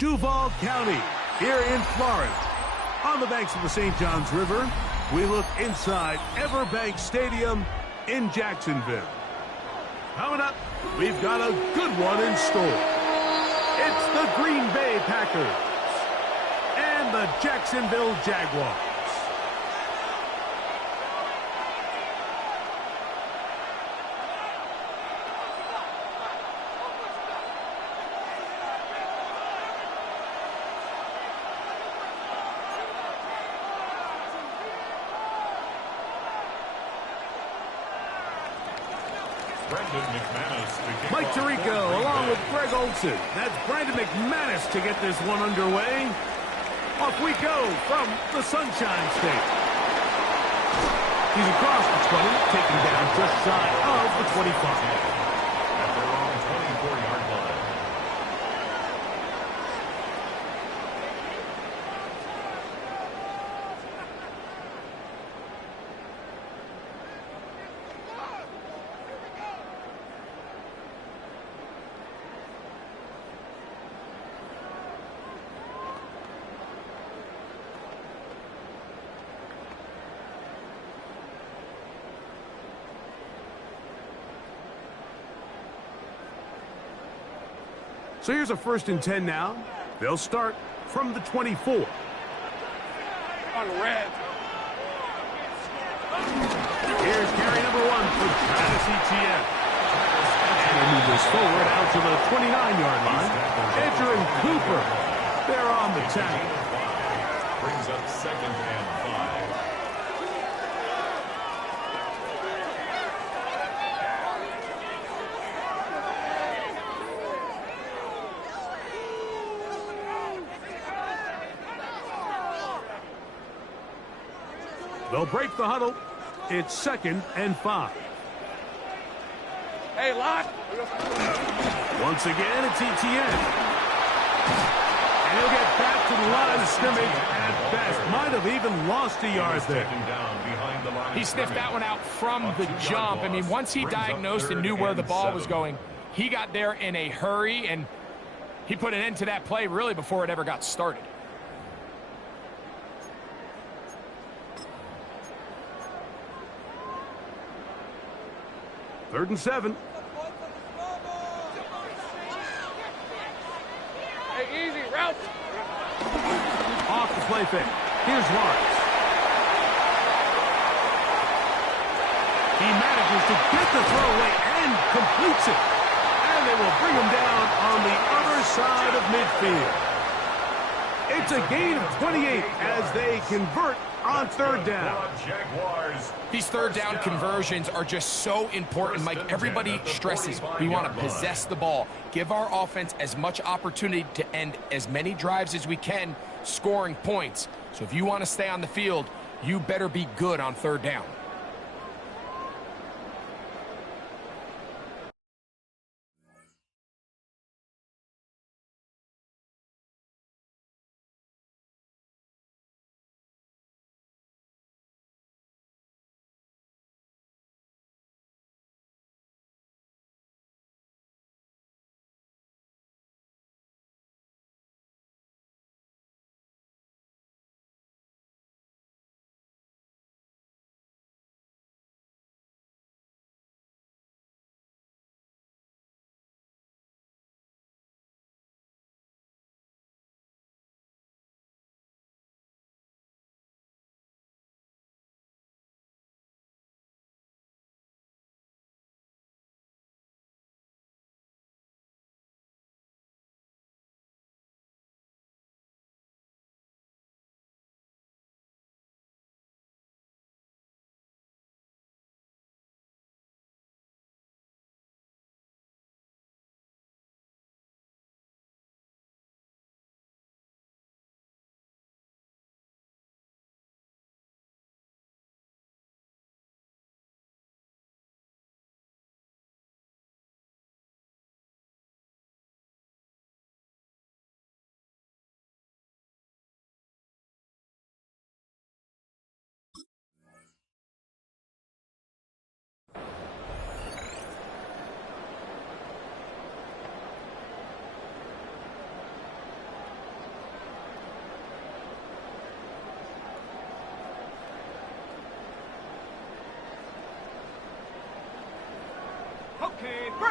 Duval County, here in Florida. On the banks of the St. Johns River, we look inside Everbank Stadium in Jacksonville. Coming up, we've got a good one in store. It's the Green Bay Packers and the Jacksonville Jaguars. Mike Tirico along with Greg Olson. That's Brandon McManus to get this one underway. Off we go from the Sunshine State. He's across the 20, taken down just shy of the 25. At their own 24-yard line. So here's a 1st and 10 now. They'll start from the 24. On red. Here's carry number 1 for Travis Etienne. And they move this forward out to the 29-yard line. Andrew and Cooper, they're on the tackle. Brings up 2nd and 5. They'll break the huddle. It's 2nd and 5. Hey, lock. Once again, it's Etienne. And he'll get back to the line of scrimmage at best. Might have even lost a yard there. He sniffed that one out from the jump. I mean, once he diagnosed and knew where the ball was going, he got there in a hurry, and he put an end to that play really before it ever got started. Third and 7. Hey, easy, route. Off the play fake. Here's Lawrence. He manages to get the throw away and completes it. And they will bring him down on the other side of midfield. It's a gain of 28 as they convert on 3rd down. These 3rd down conversions are just so important, Mike. Everybody stresses we want to possess the ball, give our offense as much opportunity to end as many drives as we can, scoring points. So if you want to stay on the field, you better be good on 3rd down.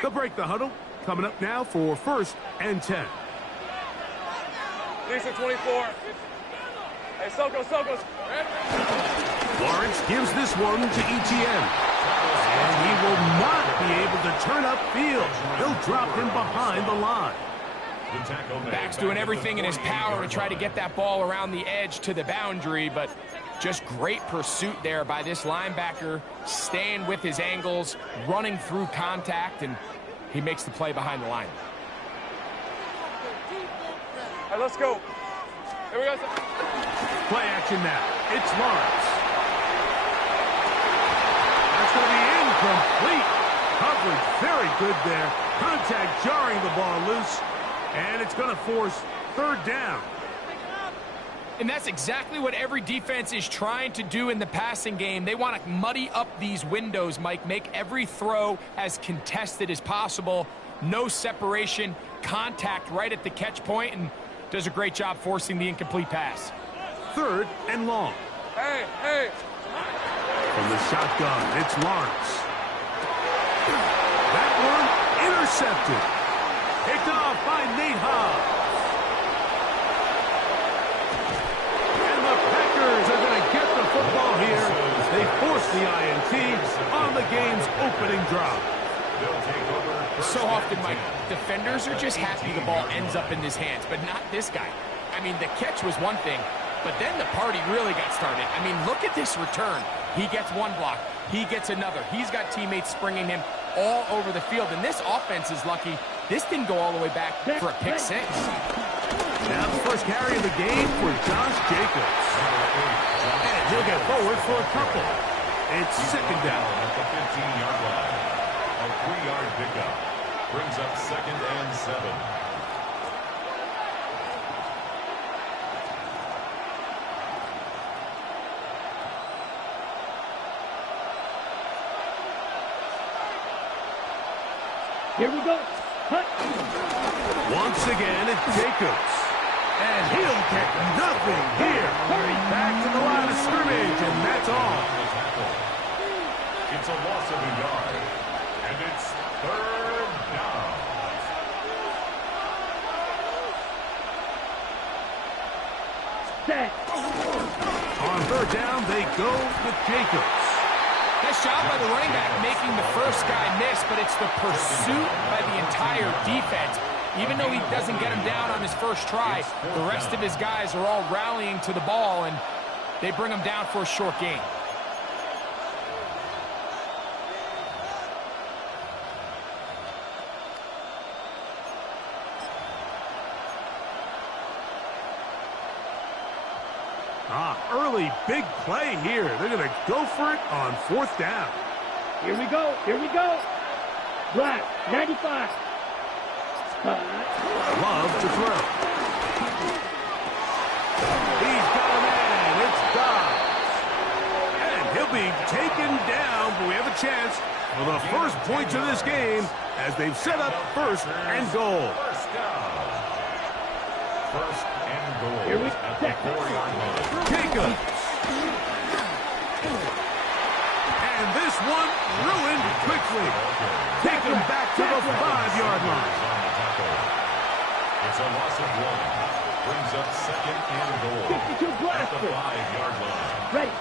They'll break the huddle. Coming up now for 1st and 10. Lisa 24. Hey, Sokos. Lawrence gives this one to ETN. And he will not be able to turn upfield. He'll drop him behind the line. Back's doing everything in his power to try to get that ball around the edge to the boundary, but just great pursuit there by this linebacker, staying with his angles, running through contact, and he makes the play behind the line. All right, let's go. Here we go. Play action now. It's Lawrence. That's going to be incomplete. Coverage very good there. Contact jarring the ball loose. And it's going to force 3rd down. And that's exactly what every defense is trying to do in the passing game. They want to muddy up these windows, Mike, make every throw as contested as possible. No separation, contact right at the catch point, and does a great job forcing the incomplete pass. 3rd and long. Hey. From the shotgun, it's Lawrence. That one intercepted. Picked off by Nate Hobbs. And the Packers are going to get the football here. They force the INT on the game's opening drive. So often, Mike, defenders are just happy the ball ends up in his hands, but not this guy. I mean, the catch was one thing, but then the party really got started. I mean, look at this return. He gets one block. He gets another. He's got teammates springing him all over the field, and this offense is lucky. This didn't go all the way back for a pick 6. Now the first carry of the game for Josh Jacobs. And he'll get forward for a couple. It's 2nd down. At the 15-yard line. A 3-yard pickup. Brings up 2nd and 7. Here we go. Hut. Once again, it's Jacobs. And he'll get nothing here. Back to the line of scrimmage, and that's all. It's a loss of a yard. And it's 3rd down. Set. On 3rd down, they go with Jacobs. Nice job by the running back making the first guy miss, but it's the pursuit by the entire defense. Even though he doesn't get him down on his first try, the rest of his guys are all rallying to the ball, and they bring him down for a short gain. Early big play here. They're going to go for it on 4th down. Here we go. Black, 95. Love to throw. He's got a man. It's Dobbs. And he'll be taken down, but we have a chance for the first points of this game as they've set up 1st and goal. First down. 1st and goal. Here we at the 4-yard line. Jacobs. And this one ruined quickly. Take him back to the 5-yard line. It's a loss of 1. Brings up 2nd and goal 52 at the blaster. 5-yard line. Ready.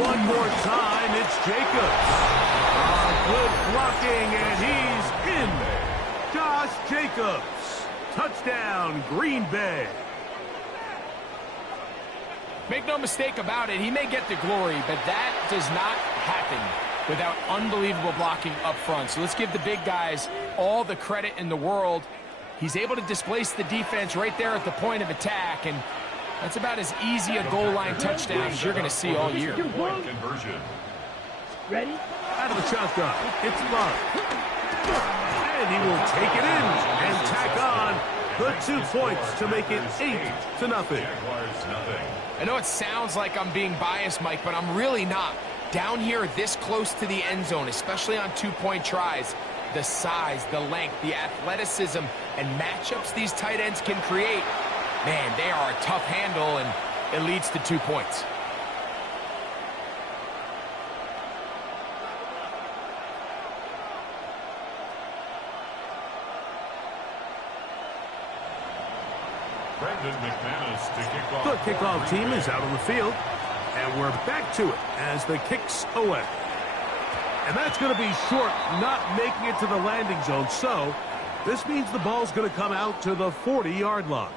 One more time, it's Jacobs. Good blocking, and he's in. Josh Jacobs. Touchdown, Green Bay. Make no mistake about it, he may get the glory, but that does not happen without unbelievable blocking up front. So let's give the big guys all the credit in the world. He's able to displace the defense right there at the point of attack, and that's about as easy a goal line touchdown as you're going to see all year. Point conversion. Ready. Out of the shotgun, it's Love. And he will take it in and tack on the 2 points to make it 8-0. Jaguars nothing. I know it sounds like I'm being biased, Mike, but I'm really not. Down here this close to the end zone, especially on 2-point tries, the size, the length, the athleticism, and matchups these tight ends can create, man, they are a tough handle, and it leads to 2 points. The kickoff team is out on the field, and we're back to it as the kick's away. And that's going to be short, not making it to the landing zone. So this means the ball's going to come out to the 40-yard line.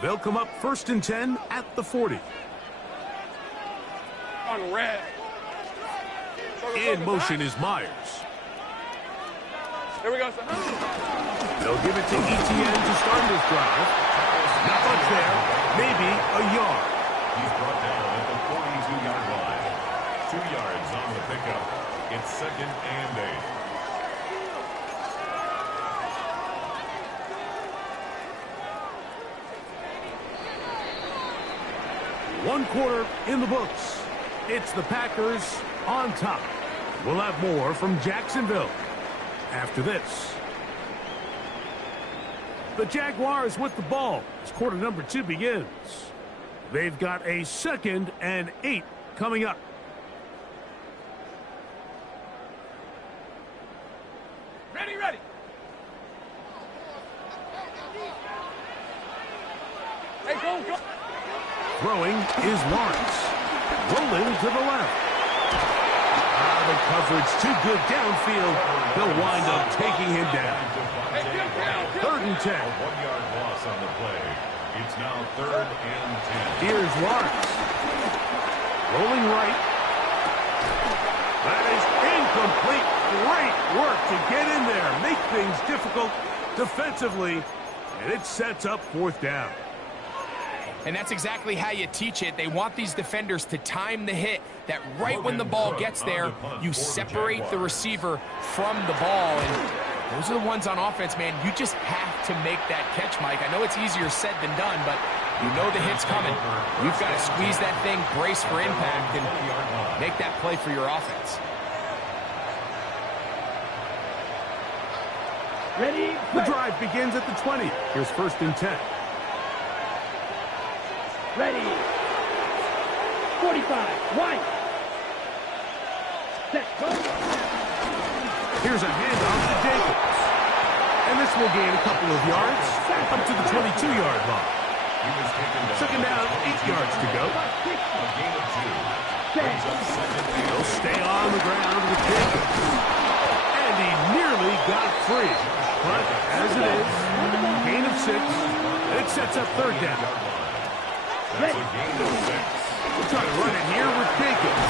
They'll come up 1st and 10 at the 40. On red. In motion is Myers. Here we go, son. They'll give it to ETN to start this drive. Not much there. Maybe a yard. He's brought down at the 42-yard line. 2 yards on the pickup. It's 2nd and 8. One quarter in the books. It's the Packers on top. We'll have more from Jacksonville after this. The Jaguars with the ball as quarter number 2 begins. They've got a 2nd and 8 coming up. Ready, ready. Hey, go. Throwing is Lawrence. Rolling to the left. The coverage too good downfield. They'll wind up taking him down. 3rd and 10. 1-yard loss on the play. It's now 3rd and 10. Here's Lawrence. Rolling right. That is incomplete. Great work to get in there. Make things difficult defensively. And it sets up 4th down. And that's exactly how you teach it. They want these defenders to time the hit, that right when the ball gets there, you separate the receiver from the ball. And those are the ones on offense, man. You just have to make that catch, Mike. I know it's easier said than done, but you know the hit's coming. You've got to squeeze that thing, brace for impact, and make that play for your offense. Ready? The drive begins at the 20. Here's 1st and 10. Ready. 45. White. Set. Go. Here's a handoff to Jacobs. And this will gain a couple of yards up to the 22-yard line. 2nd down, 8 yards to go. He'll stay on the ground with Jacobs. And he nearly got free. But as it is, gain of 6. It sets up 3rd down. That's a gain of 6. We'll try to run it here with Jacobs.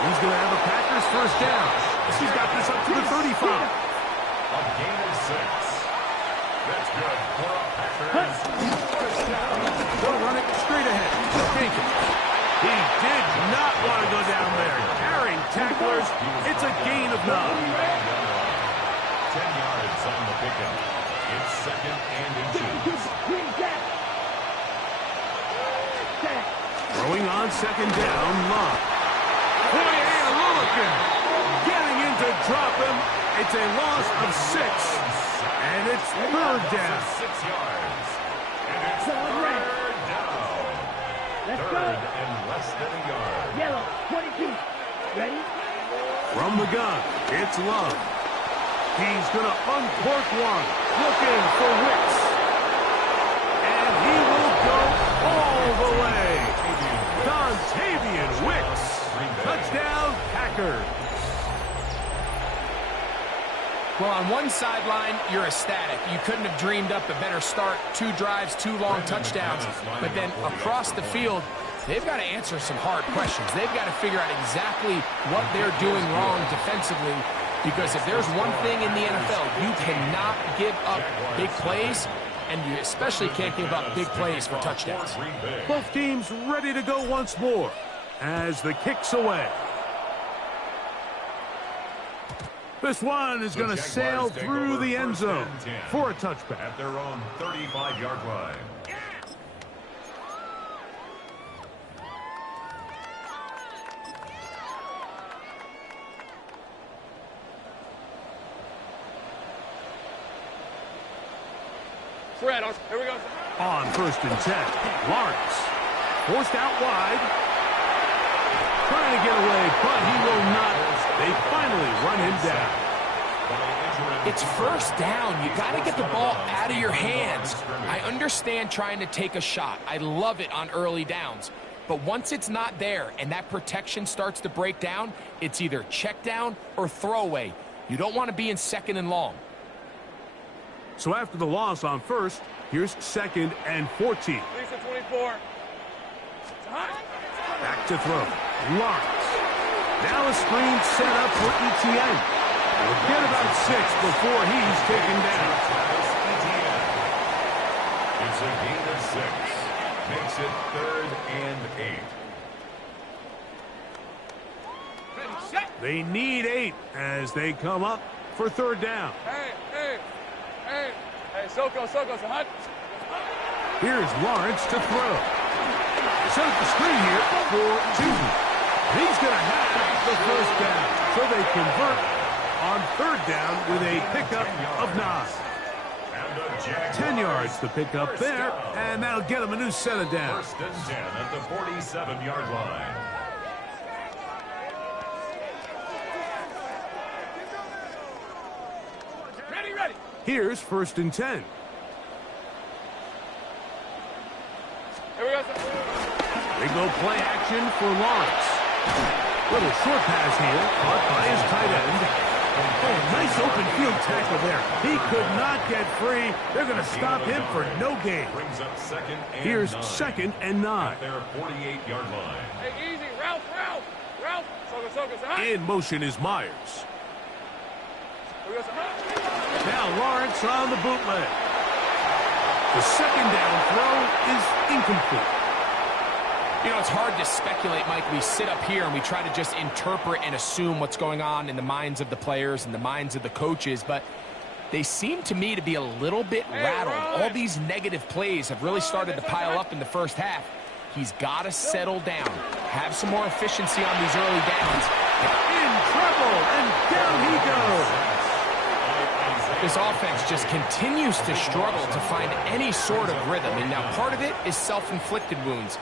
He's going to have a Packers 1st down. He's got this up to the 35. A gain of 6. That's good for a Packers 1st down. They'll run it straight ahead to Jacobs. He did not want to go down there. Carrying tacklers. It's a gain of 9. 10 yards on the pickup. It's 2nd and 2. Throwing on 2nd down, Love. Looking. Getting in to drop him. It's a loss of 6. And it's 3rd down. 6 yards. And it's 3rd down. Let's 3rd go. and less than a yard. Yellow. 22. Ready? From the gun, it's Love. He's going to uncork one. Looking for Wicks. And he will go all the way. Dontavian Wicks. Touchdown, Packers. Well, on one sideline, you're ecstatic. You couldn't have dreamed up a better start. 2 drives, 2 long touchdowns. But then across the field, they've got to answer some hard questions. They've got to figure out exactly what they're doing wrong defensively. Because if there's one thing in the NFL, you cannot give up big plays. And you especially can't give up big plays for touchdowns. Both teams ready to go once more as the kick's away. This one is going to sail through the end zone for a touchback. At their own 35-yard line. Fred, here we go. On 1st and 10, Lawrence. Forced out wide. Trying to get away, but he will not. They finally run him down. It's 1st down. You got to get the ball out of your hands. I understand trying to take a shot. I love it on early downs. But once it's not there and that protection starts to break down, it's either check down or throwaway. You don't want to be in 2nd and long. So after the loss on 1st, here's 2nd and 14. Lisa 24. Back to throw. Lawrence. Now a screen set up for ETN. We'll get about 6 before he's taken down. It's a gain of 6. Makes it 3rd and 8. They need 8 as they come up for 3rd down. Hey, Soko, Sahad. Here's Lawrence to throw. Set up the screen here for 2. He's going to have the 1st down. So they convert on 3rd down with a pickup of 9. 10 yards to pick up there, and that'll get him a new set of downs. 1st and 10 at the 47-yard line. Ready. Here's 1st and 10. Here we go. They go play action for Lawrence. Little short pass here, caught by his tight end. Oh, nice open field tackle there. He could not get free. They're going to stop him for no gain. Brings up 2nd and Here's 9. 2nd and 9. At their 48-yard line. Hey, easy. Ralph. Soko, Sahad. In motion is Myers. Here we go, Sahad. Now Lawrence on the bootleg. The 2nd down throw is incomplete. You know, it's hard to speculate, Mike. We sit up here and we try to just interpret and assume what's going on in the minds of the players and the minds of the coaches, but they seem to me to be a little bit rattled. All these negative plays have really started to pile up in the 1st half. He's got to settle down, have some more efficiency on these early downs. In trouble, and down he goes. This offense just continues to struggle to find any sort of rhythm, and now part of it is self-inflicted wounds.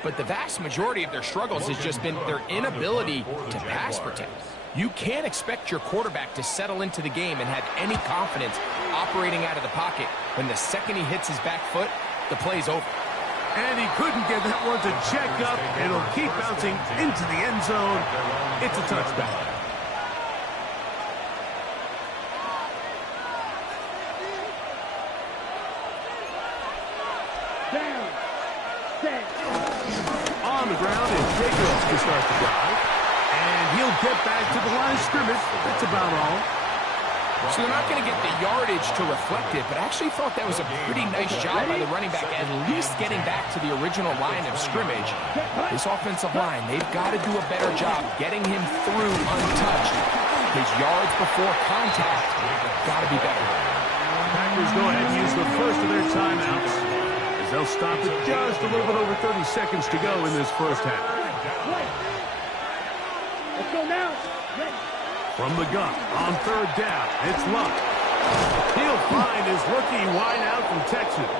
But the vast majority of their struggles has just been their inability to pass protect. You can't expect your quarterback to settle into the game and have any confidence operating out of the pocket when the second he hits his back foot, the play's over. And he couldn't get that one to check up. It'll keep bouncing into the end zone. It's a touchback. Down. Set. On the ground is Jacobs to start the drive. And he'll get back to the line of scrimmage. That's about all. So they're not going to get the yardage to reflect it, but I actually thought that was a pretty nice job by the running back, at least getting back to the original line of scrimmage. This offensive line, they've got to do a better job getting him through untouched. His yards before contact got to be better. Packers go ahead and use the first of their timeouts, as they'll stop it just a little bit over 30 seconds to go in this 1st half. Let's go now. Ready. From the gun, on 3rd down, it's Luck. He'll find his rookie wideout from Texas.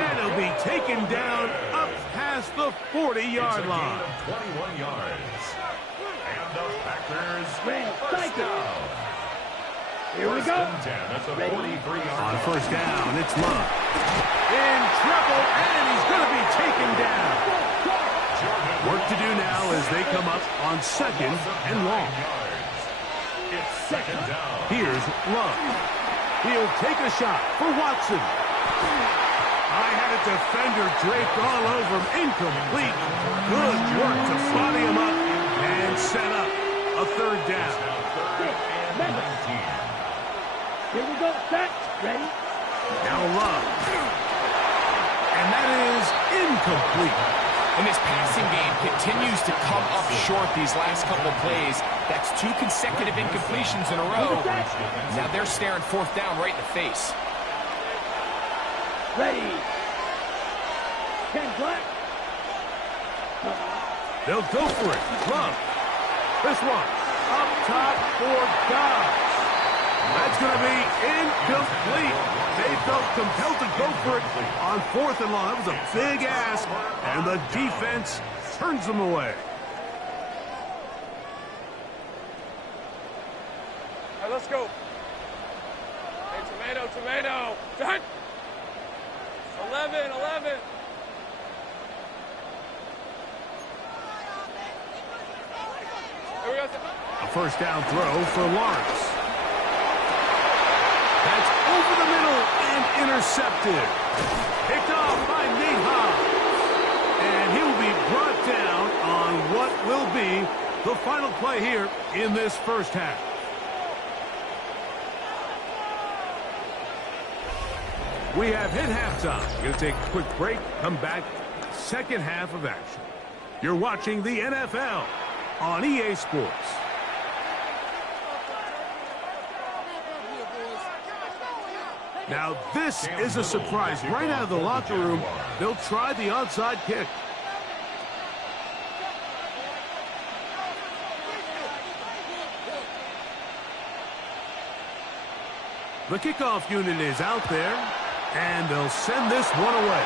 And he'll be taken down up past the 40-yard line. 21 yards. And the Packers Red, first cycle. down. Here we 1st go. and 10 at the 43-yard On line. 1st down, it's Luck. In trouble, and he's going to be taken down. Work to do now as they come up on 2nd and long. It's 2nd down. Here's Love. He'll take a shot for Watson. I had a defender draped all over him. Incomplete. Good work to body him up and set up a 3rd down. Here we go. Set. Ready. Now Love. And that is incomplete. And this passing game continues to come up short these last couple plays. That's 2 consecutive incompletions in a row. Now they're staring 4th down right in the face. Ready. 10 black. They'll go for it. Love. This one. Up top for Dobbs. That's going to be incomplete. They felt compelled to go for it on 4th and long. That was a big ask, and the defense turns them away. All right, let's go. Hey, tomato. Done. 11. Here we go. A first down throw for Lawrence. That's over the middle and intercepted. Picked off by Nate Hobbs. And he will be brought down on what will be the final play here in this first half. We have hit halftime. We're going to take a quick break, come back, second half of action. You're watching the NFL on EA Sports. Now, this is a surprise. Right out of the locker room, they'll try the onside kick. The kickoff unit is out there, and they'll send this one away.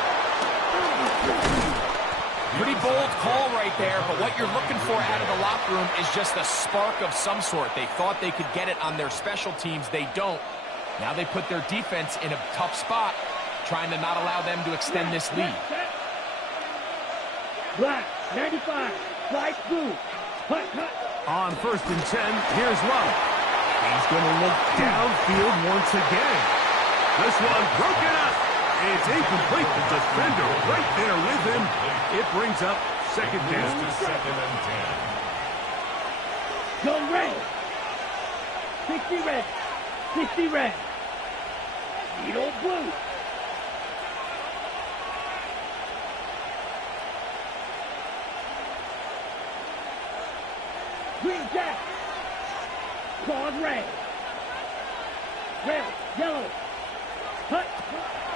Pretty bold call right there, but what you're looking for out of the locker room is just a spark of some sort. They thought they could get it on their special teams. They don't. Now they put their defense in a tough spot, trying to not allow them to extend this lead. Black, 95, light blue. Hut. On 1st and 10, here's Love. He's going to look downfield once again. This one broken up. It's incomplete. The defender right there with him. It brings up second down. 2nd and 10. Go red. 60 red. Needle blue. Green jack. Claude red. Red, yellow. Hut.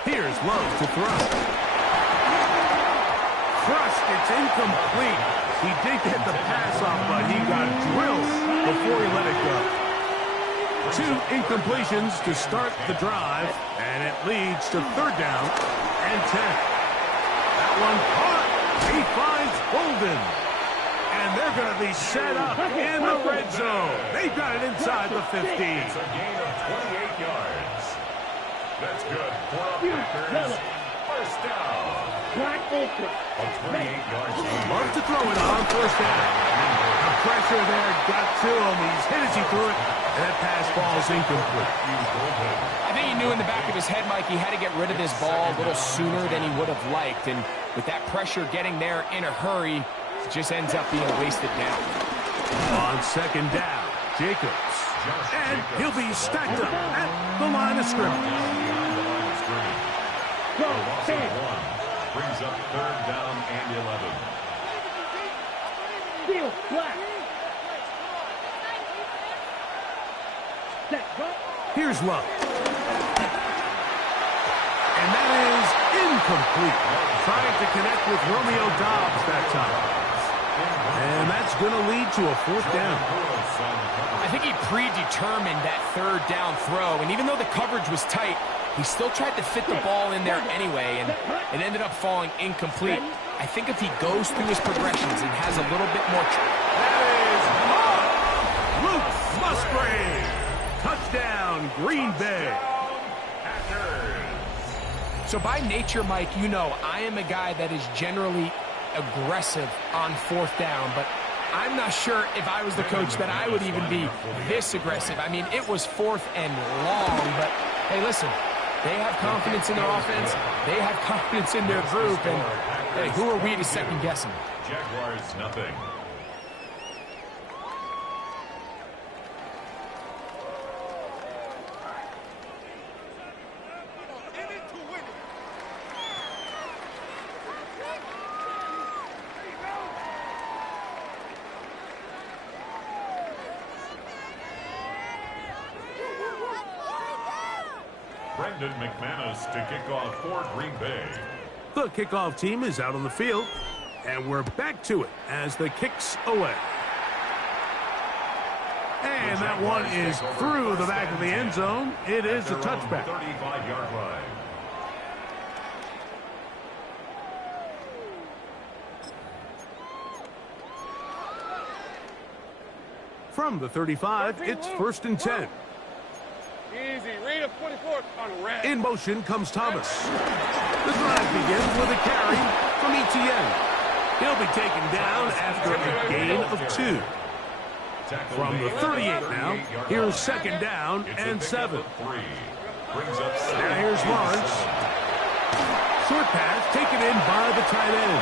Here's Love to throw. Crushed. It's incomplete. He did get the pass off, but he got drilled before he let it go. 2 incompletions to start the drive, and it leads to 3rd down and 10. That one caught. He finds Bolden. And they're going to be set up in the red zone. They've got it inside the 50. It's a gain of 28 yards. That's good. Packers. First down. Black ultra. A 28-yard gain. Love to throw it on 1st down. The pressure there got to him. He's hit as he threw it. And that pass ball is incomplete. I think he knew in the back of his head, Mike, he had to get rid of this ball a little sooner than he would have liked. And with that pressure getting there in a hurry, it just ends up being a wasted down. On 2nd down, Jacobs. And he'll be stacked up at the line of scrimmage. Go, Loss of 10. 1 brings up 3rd down and 11. Steel, black. Set, go. Here's Love. And that is incomplete. Trying to connect with Romeo Dobbs that time. And that's going to lead to a 4th down. I think he predetermined that 3rd down throw, and even though the coverage was tight, he still tried to fit the ball in there anyway, and it ended up falling incomplete. I think if he goes through his progressions and has a little bit more... That is Luke Musgrave. Touchdown, Green Bay. So by nature, Mike, you know, I am a guy that is generally aggressive on 4th down, but I'm not sure if I was the coach that I would even be this aggressive. I mean, it was 4th and long, but hey, listen, they have confidence in their offense, they have confidence in their group, and hey, who are we to second guess them? Jaguars, nothing. Brendan McManus to kick off for Green Bay. The kickoff team is out on the field, and we're back to it as the kick's away. And And that one is through the back of the end zone. It is a touchback. 35-yard line. From the 35, it's 1st and 10. Easy. Read a 24 on red. In motion comes Thomas. The drive begins with a carry from ETN. He'll be taken down after a gain of 2. From the 38 now, here's 2nd down and 7. Now here's Lawrence. Short pass taken in by the tight end.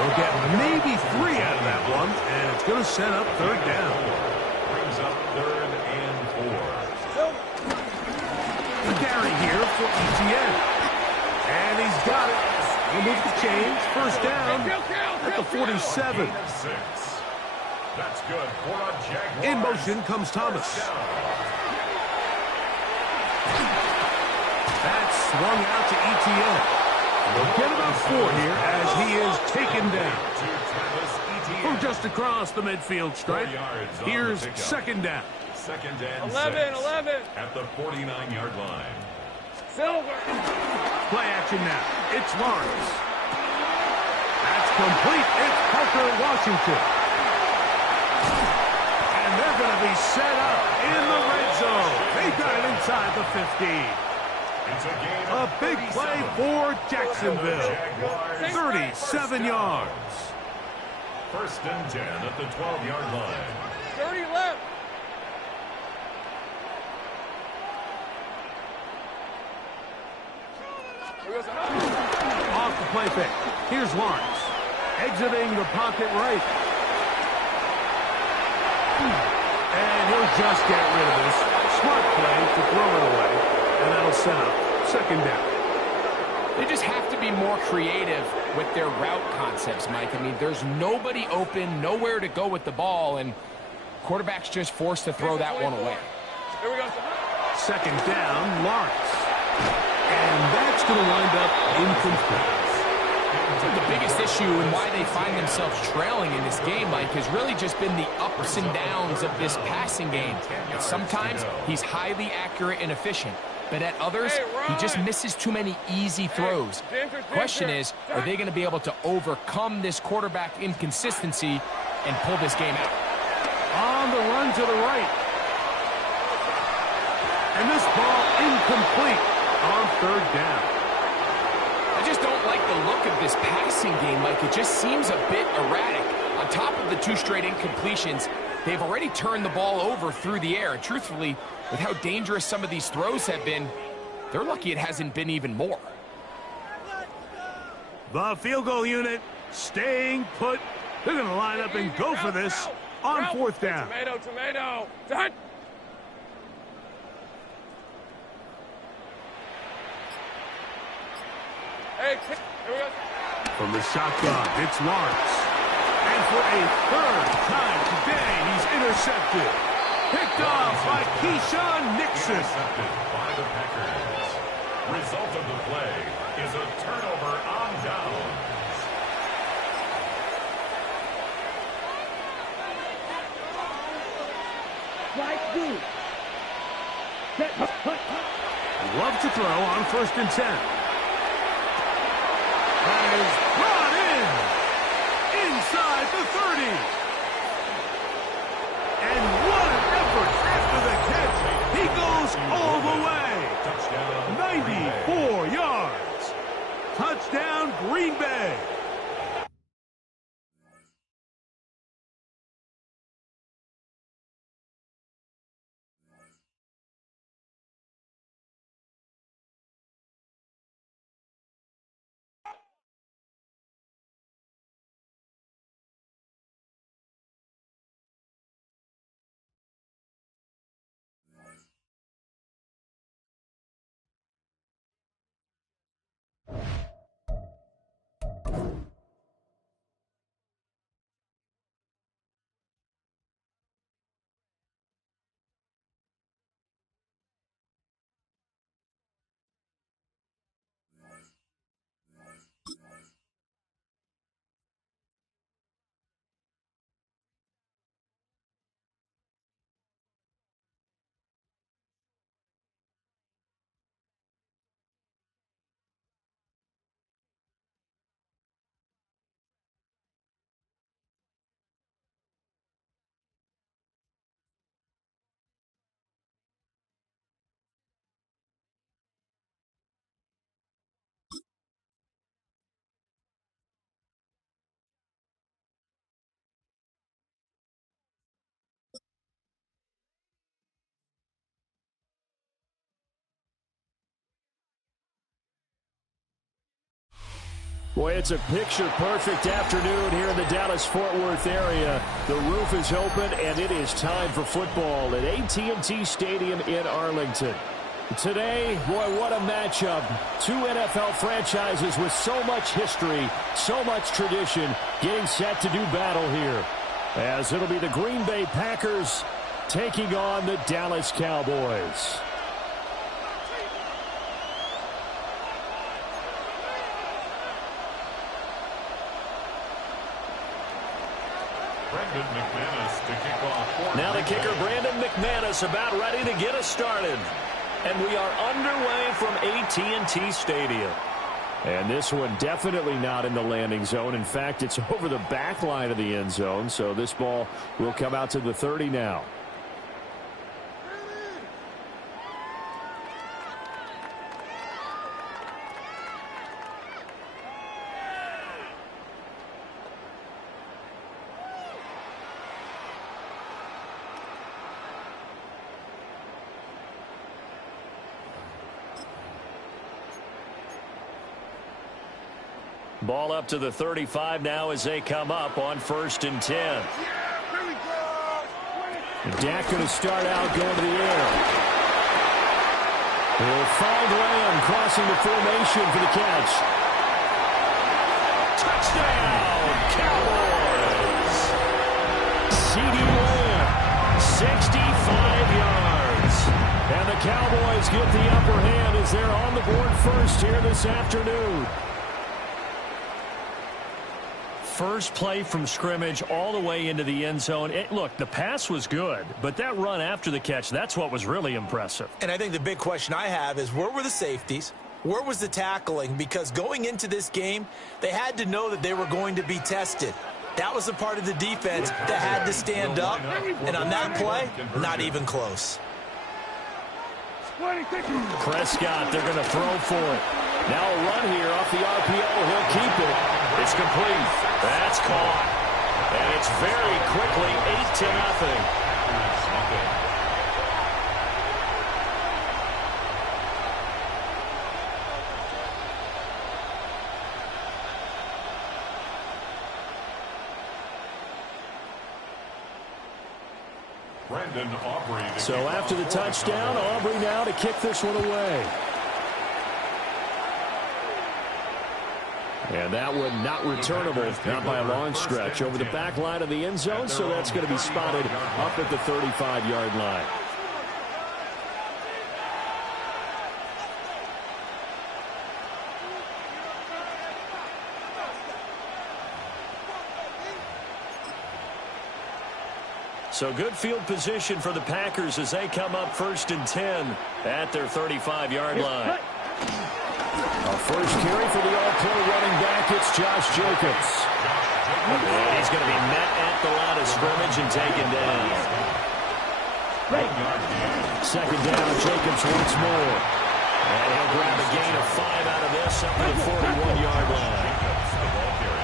They'll get maybe 3 out of that one, and it's going to set up 3rd down. Brings up 3rd and 4. The carry here for ETN. And he's got it. He'll move the chains. 1st down at the 47. That's good for a Jaguar. In motion comes Thomas. That's swung out to ETN. They'll get about 4 here as he is taken down. From just across the midfield stripe, here's 2nd down. 2nd and 11. At the 49-yard line. Silver. Play action now. It's Lawrence. That's complete. It's Parker Washington. And they're going to be set up in the red zone. They got it inside the 15. It's a gain A of big 37. play for Jacksonville. Jaguars. 37 yards. 1st and 10 at the 12-yard line. 30 left. Off the play fake. Here's Lawrence. Exiting the pocket right. And he'll just get rid of this. Smart play to throw it away. And that'll set up 2nd down. They just have to be more creative with their route concepts, Mike. I mean, there's nobody open, nowhere to go with the ball, and quarterback's just forced to throw that one away. Here we go. 2nd down, Lawrence. And that's going to wind up incomplete. So the biggest issue and why they find themselves trailing in this game, Mike, has really just been the ups and downs of this passing game. And sometimes he's highly accurate and efficient, but at others, he just misses too many easy throws. Question is, are they going to be able to overcome this quarterback inconsistency and pull this game out? On the run to the right. And this ball incomplete on 3rd down. I just don't like the look of this passing game, Mike. It just seems a bit erratic. On top of the 2 straight incompletions, they've already turned the ball over through the air. And truthfully, with how dangerous some of these throws have been, they're lucky it hasn't been even more. The field goal unit staying put. They're going to line up and go for this on 4th down. Tomato. Done. Hey, here we go. From the shotgun, it's Lawrence. And for a 3rd time today, he's intercepted. Picked off by Keyshawn Nixon. Intercepted by the Packers. Result of the play is a turnover on downs. Right boot. Set. Love to throw on 1st and 10. That is brought in inside the 30. And what an effort after the catch. He goes all the way. 94 yards. Touchdown, Green Bay. Boy, it's a picture-perfect afternoon here in the Dallas-Fort Worth area. The roof is open, and it is time for football at AT&T Stadium in Arlington. Today, boy, what a matchup. Two NFL franchises with so much history, so much tradition, getting set to do battle here. As it'll be the Green Bay Packers taking on the Dallas Cowboys. Now the kicker, Brandon McManus, about ready to get us started. And we are underway from AT&T Stadium. And this one definitely not in the landing zone. In fact, it's over the back line of the end zone. So this ball will come out to the 30 now. Ball up to the 35 now as they come up on 1st and 10. Dak going to start out going to the air. He'll find Lamb crossing the formation for the catch. Touchdown, Cowboys! CeeDee Lamb, 65 yards. And the Cowboys get the upper hand as they're on the board first here this afternoon. First play from scrimmage all the way into the end zone. Look, the pass was good, but that run after the catch, that's what was really impressive. And I think the big question I have is, where were the safeties? Where was the tackling? Because going into this game, they had to know that they were going to be tested. That was a part of the defense that had to stand up. And on that play, not even close. Prescott, they're going to throw for it. Now a run here off the RPO. He'll keep it. It's complete. That's caught. And it's very quickly 8-0. So after the touchdown, Aubrey now to kick this one away. And that one not returnable, not by a long stretch, over the back line of the end zone, so that's going to be spotted up at the 35-yard line. So good field position for the Packers as they come up 1st and 10 at their 35-yard line. A first carry for the all-pro running back, it's Josh Jacobs. And he's going to be met at the line of scrimmage and taken down. Second down, Jacobs once more. And he'll grab a gain of 5 out of this up to the 41-yard line.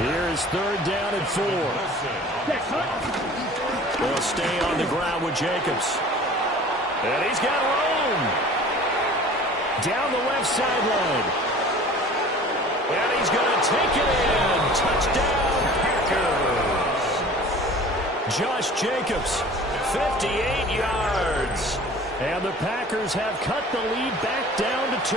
Here is 3rd down and 4. They'll stay on the ground with Jacobs. And he's got room. Down the left sideline. And he's going to take it in. Touchdown, Packers. Josh Jacobs, 58 yards. And the Packers have cut the lead back down to 2.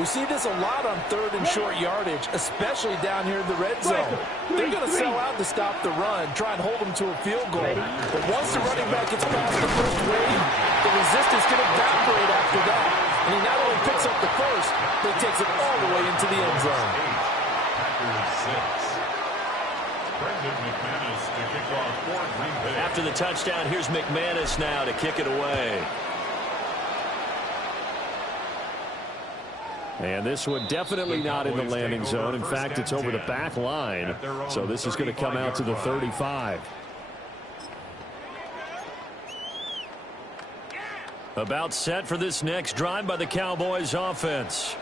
We see this a lot on 3rd and short yardage, especially down here in the red zone. They're going to sell out to stop the run, try and hold them to a field goal. But once the running back gets past the first wave, the resistance can evaporate after that. And he not only picks up the first, but he takes it all the way into the end zone. After the touchdown, here's McManus now to kick it away. And this one definitely not in the landing zone. In fact, it's over the back line. So this is going to come out to the 35. About set for this next drive by the Cowboys offense.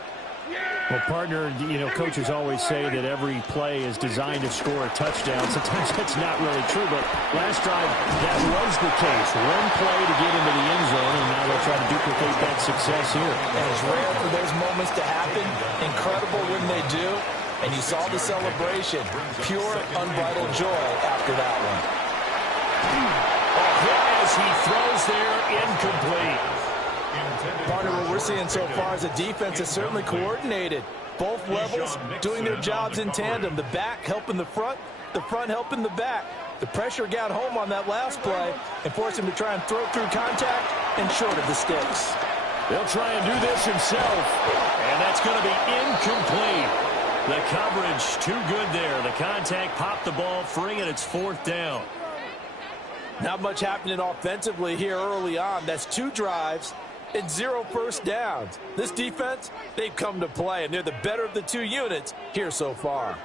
Well, partner, you know, coaches always say that every play is designed to score a touchdown. Sometimes that's not really true, but last drive, that was the case. One play to get into the end zone, and now they'll try to duplicate that success here. And it's rare for those moments to happen. Incredible when they do. And you saw the celebration. Pure, unbridled joy after that one. As he throws there, incomplete. Partner, what we're seeing so far is the defense is certainly coordinated. Both levels doing their jobs in tandem. The back helping the front helping the back. The pressure got home on that last play and forced him to try and throw through contact and short of the sticks. They'll try and do this himself, and that's going to be incomplete. The coverage too good there. The contact popped the ball free, and it's 4th down. Not much happening offensively here early on. That's 2 drives and 0 first downs. This defense, they've come to play, and they're the better of the 2 units here so far.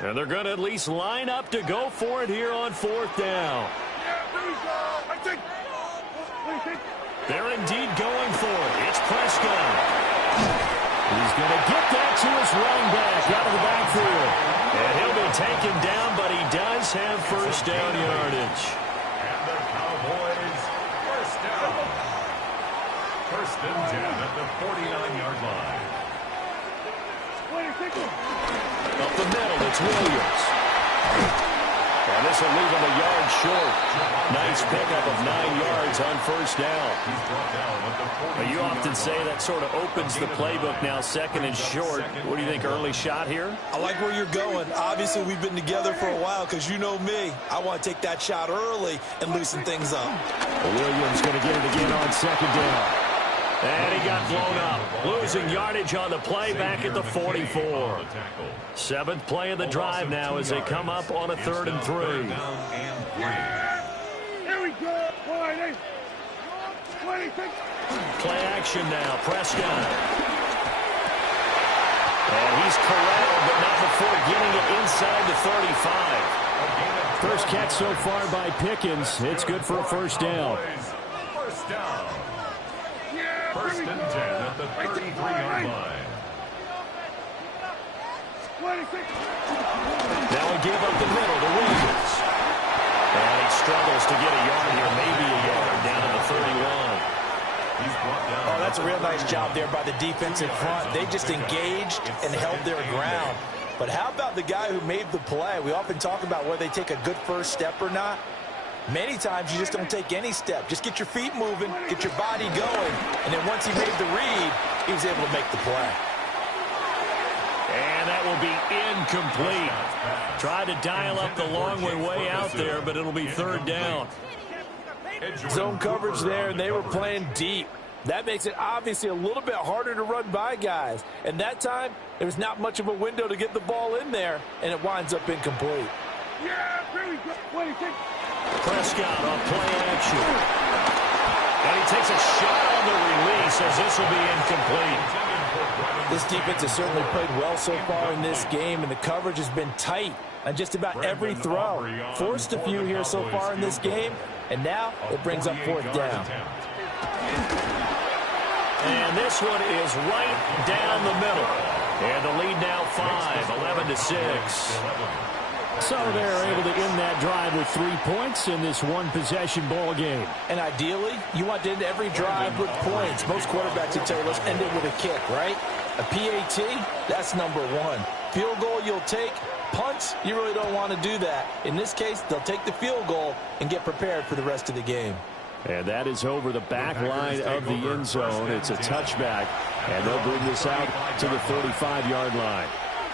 And they're going to at least line up to go for it here on 4th down. They're indeed going for it. It's Prescott. He's going to get that to his running back out of the backfield. And he'll be taken down, but he does have first down yardage. And the Cowboys first down. 1st and 10 at the 49-yard line. Up the middle, it's Williams. And this will leave him a yard short. Nice pickup of 9 yards on first down. You often say that sort of opens the playbook now, 2nd and short. What do you think, early shot here? I like where you're going. Obviously, we've been together for a while because you know me. I want to take that shot early and loosen things up. Williams going to get it again on 2nd down. And he got blown up. Losing yardage on the play back at the 44. 7th play of the drive now as they come up on a 3rd and 3. Here we go. 26. Play action now. Prescott. And he's corralled, but not before getting it inside the 35. First catch so far by Pickens. It's good for a first down. First down. 1st and 10 at the 33-yard line. 26. Now a give up the middle to Williams. And he struggles to get a yard here, maybe a yard down to the 31. Oh, that's a real nice job there by the defense in front. They just engaged and held their ground. But how about the guy who made the play? We often talk about whether they take a good first step or not. Many times you just don't take any step. Just get your feet moving, get your body going, and then once he made the read, he was able to make the play. And that will be incomplete. Try to dial up the long way out there, but it'll be 3rd down. Zone coverage there, and they were playing deep. That makes it obviously a little bit harder to run by guys. And that time, there was not much of a window to get the ball in there, and it winds up incomplete. Yeah, very good. 26. Prescott on play action. And he takes a shot on the release as this will be incomplete. This defense has certainly played well so far in this game, and the coverage has been tight on just about every throw. Forced a few here so far in this game, and now it brings up 4th down. And this one is right down the middle. And the lead now 5, 11-6. So they're able to end that drive with 3 points in this one-possession ball game. And ideally, you want to end every drive with points. Most quarterbacks would tell you, let's end it with a kick, right? A PAT, that's number 1. Field goal you'll take. Punts, you really don't want to do that. In this case, they'll take the field goal and get prepared for the rest of the game. And that is over the back line of the end zone. It's a touchback, and they'll bring this out to the 35-yard line.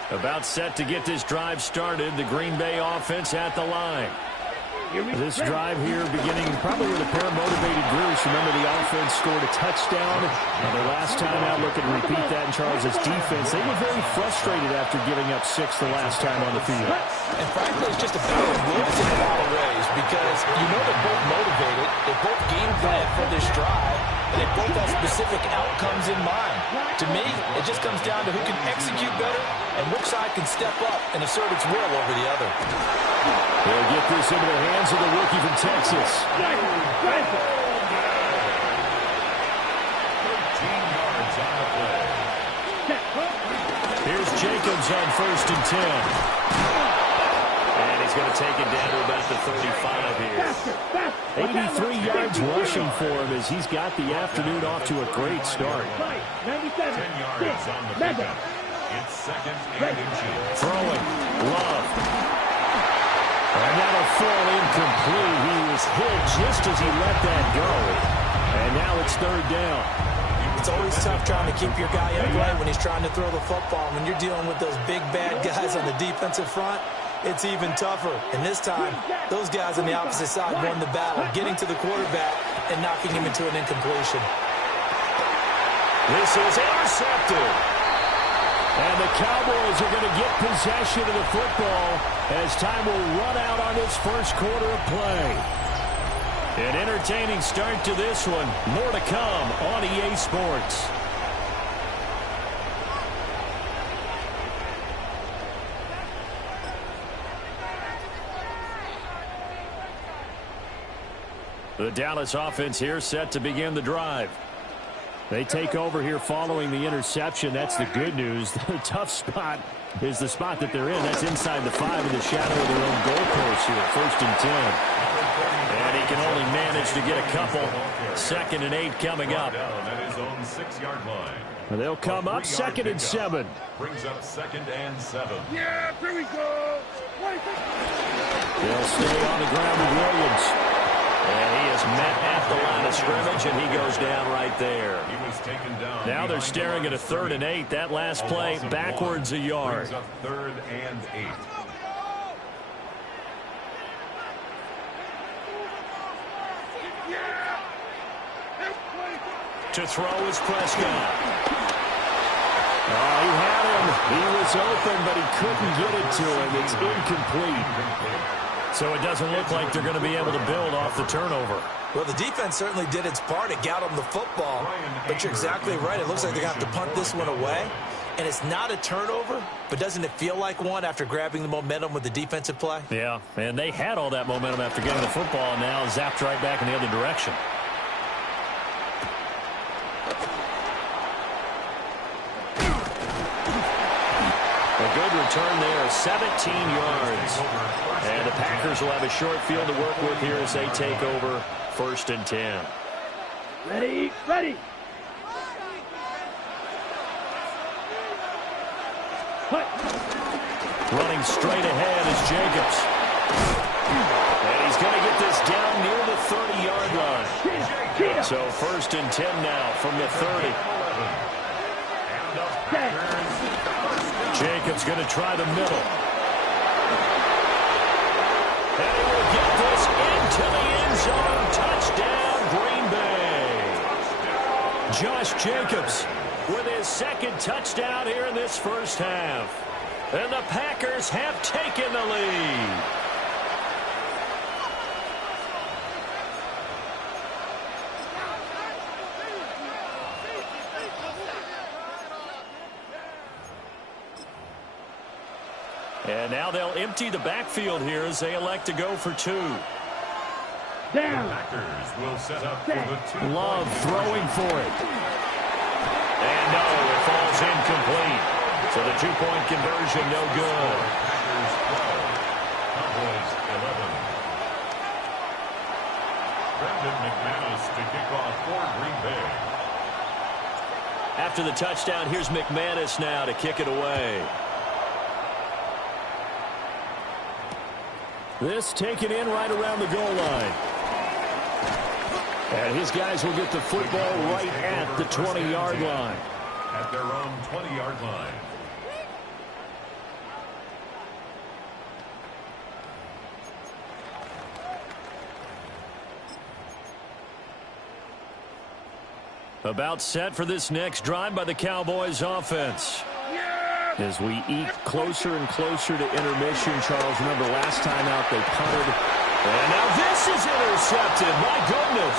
About set to get this drive started, the Green Bay offense at the line. This drive here beginning probably with a pair of motivated groups. Remember, the offense scored a touchdown. The last time out, look and repeat that in Charles' defense. They were very frustrated after giving up 6 the last time on the field. And frankly, it's just a battle of wills in a lot of ways because you know they're both motivated. They both game plan for this drive. And they both have specific outcomes in mind. To me, it just comes down to who can execute better and which side can step up and assert its will over the other. They'll get this into the hands of the rookie from Texas. Here's Jacobs on 1st and 10. And he's going to take it down to about the 35 here. 83 yards rushing for him as he's got the afternoon off to a great start. 10 yards on the pickup. It's 2nd and inches. Throwing. Love. And that'll fall incomplete. He was hit just as he let that go. And now it's 3rd down. It's always tough trying to keep your guy upright when he's trying to throw the football. When you're dealing with those big, bad guys on the defensive front, it's even tougher. And this time, those guys on the opposite side won the battle, getting to the quarterback and knocking him into an incompletion. This is intercepted. And the Cowboys are going to get possession of the football as time will run out on this first quarter of play. An entertaining start to this one. More to come on EA Sports. The Dallas offense here set to begin the drive. They take over here following the interception. That's the good news. The tough spot is the spot that they're in. That's inside the 5 in the shadow of their own goalpost here. 1st and 10. And he can only manage to get a couple. 2nd and 8 coming up. That is on 6-yard line. They'll come up 2nd and 7. Brings up 2nd and 7. Yeah, here we go. They'll stay on the ground with Williams. And he is met at the line of scrimmage, and he goes down right there. He was taken down. Now they're staring at a 3rd and 8. That last play backwards a yard. Brings up 3rd and 8. To throw is Prescott. Oh, he had him. He was open, but he couldn't get it to him. It's incomplete. So it doesn't look like they're going to be able to build off the turnover. Well, the defense certainly did its part. It got them the football. But you're exactly right. It looks like they're going to have to punt this one away. And it's not a turnover, but doesn't it feel like one after grabbing the momentum with the defensive play? Yeah, and they had all that momentum after getting the football, and now zapped right back in the other direction. A good return there, 17 yards. And the Packers will have a short field to work with here as they take over 1st and 10. Ready, ready. Running straight ahead is Jacobs. And he's going to get this down near the 30-yard line. So 1st and 10 now from the 30. Jacobs going to try the middle. And he will get this into the end zone. Touchdown, Green Bay. Josh Jacobs with his 2nd touchdown here in this first half. And the Packers have taken the lead. And now they'll empty the backfield here as they elect to go for 2. Down. Packers will set up for the 2. Love throwing for it. And no, it falls incomplete. So the 2-point conversion no good. Packers 12. Cowboys 11. Brendan McManus to kick off for Green Bay. After the touchdown, here's McManus now to kick it away. This taken in right around the goal line. And his guys will get the football right at the 20-yard line. At their own 20-yard line. About set for this next drive by the Cowboys offense. As we eke closer and closer to intermission, Charles, remember last time out they punted. And now this is intercepted. My goodness.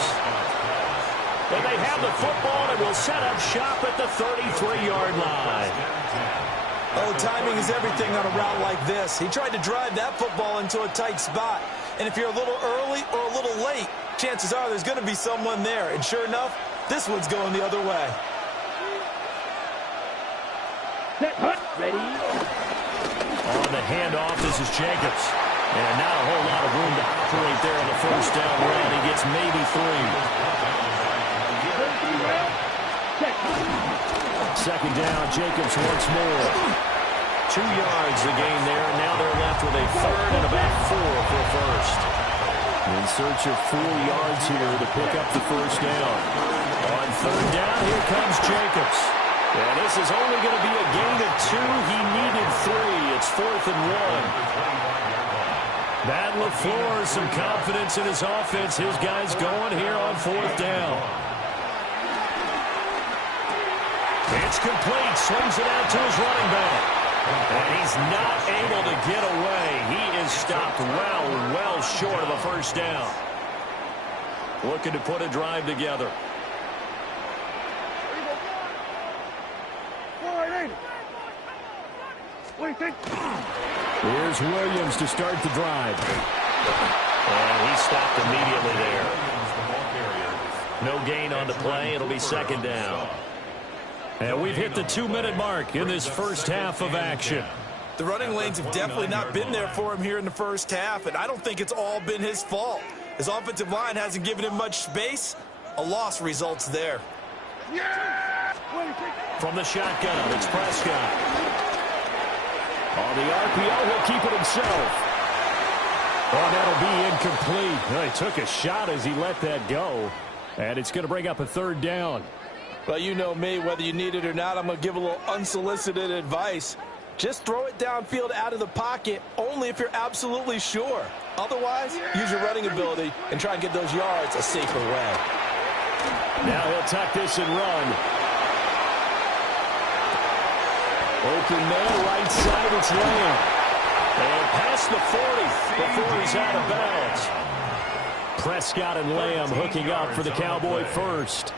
And they have the football and will set up shop at the 33-yard line. Oh, timing is everything on a route like this. He tried to drive that football into a tight spot. And if you're a little early or a little late, chances are there's going to be someone there. And sure enough, this one's going the other way. Set, hut, ready. handoff. This is Jacobs. And not a whole lot of room to operate there on the first down run. He gets maybe 3. Second down, Jacobs once more. 2 yards the gain there. Now they're left with a third and about 4 for a first. In search of 4 yards here to pick up the first down. On third down, here comes Jacobs. And this is only going to be a gain of 2. He needed 3. It's 4th and 1. Matt LaFleur, some confidence in his offense. His guys going here on 4th down. It's complete. Swings it out to his running back. And he's not able to get away. He is stopped well short of a first down. Looking to put a drive together. Here's Williams to start the drive. And he stopped immediately there. No gain on the play. It'll be second down. And we've hit the 2-minute mark in this first half of action. The running lanes have definitely not been there for him here in the first half, and I don't think it's all been his fault. His offensive line hasn't given him much space. A loss results there. From the shotgun, it's Prescott. On the RPO, he'll keep it himself. Oh, that'll be incomplete. Well, he took a shot as he let that go, and it's going to bring up a third down. Well, you know me, whether you need it or not, I'm going to give a little unsolicited advice. Just throw it downfield out of the pocket, only if you're absolutely sure. Otherwise, use your running ability and try and get those yards a safer way. Now he'll tuck this and run. Open man, right side, it's Lamb. And past the 40 before he's out of bounds. Prescott and Lamb hooking up for the Cowboy first.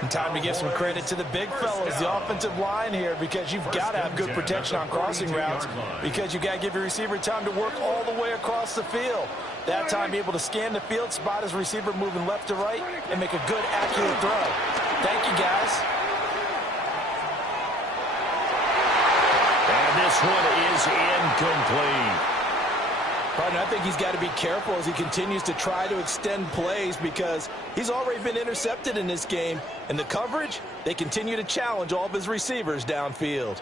And time to give some credit to the big fellas, the offensive line here, because you've got to have good protection on crossing routes, because you've got to give your receiver time to work all the way across the field. That time, be able to scan the field, spot his receiver moving left to right, and make a good, accurate throw. Thank you, guys. And this one is incomplete. Partner, I think he's got to be careful as he continues to try to extend plays, because he's already been intercepted in this game. And the coverage, they continue to challenge all of his receivers downfield.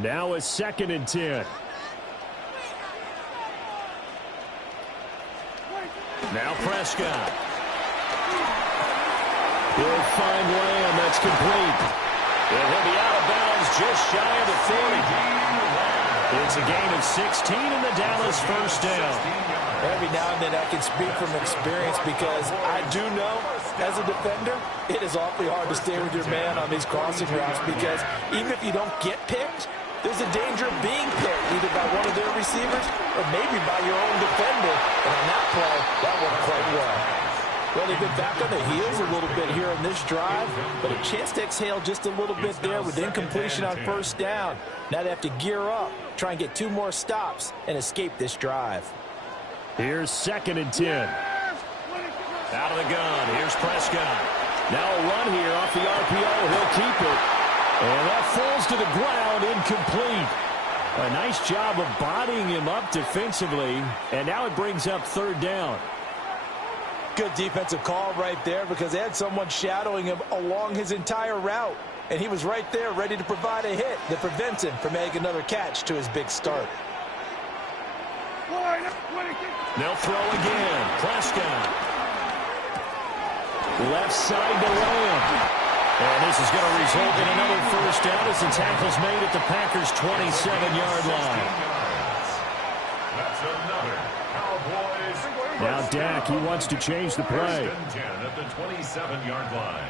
Now a 2nd and 10. Now Prescott. He'll find Lamb. That's complete. And he'll be out of bounds just shy of the 40. It's a gain of 16 in the Dallas first down. Every now and then I can speak from experience, because I do know, as a defender, it is awfully hard to stay with your man on these crossing routes, because even if you don't get picked, there's a danger of being picked, either by one of their receivers or maybe by your own defender. And on that play, that worked quite well. Well, they've been back on the heels a little bit here in this drive, but a chance to exhale just a little bit there with incompletion on first down. Now they have to gear up, try and get 2 more stops, and escape this drive. Here's 2nd and 10. Out of the gun, here's Prescott. Now a run here off the RPO, he'll keep it. And that falls to the ground, incomplete. A nice job of bodying him up defensively, and now it brings up third down. Good defensive call right there, because they had someone shadowing him along his entire route. And he was right there ready to provide a hit that prevents him from making another catch to his big start. They'll throw again. Prescott. Left side to Lamb. And this is going to result in another first down as the tackle's made at the Packers' 27-yard line. That's another Cowboys. Now Dak, he wants to change the play. First and 10 at the 27-yard line.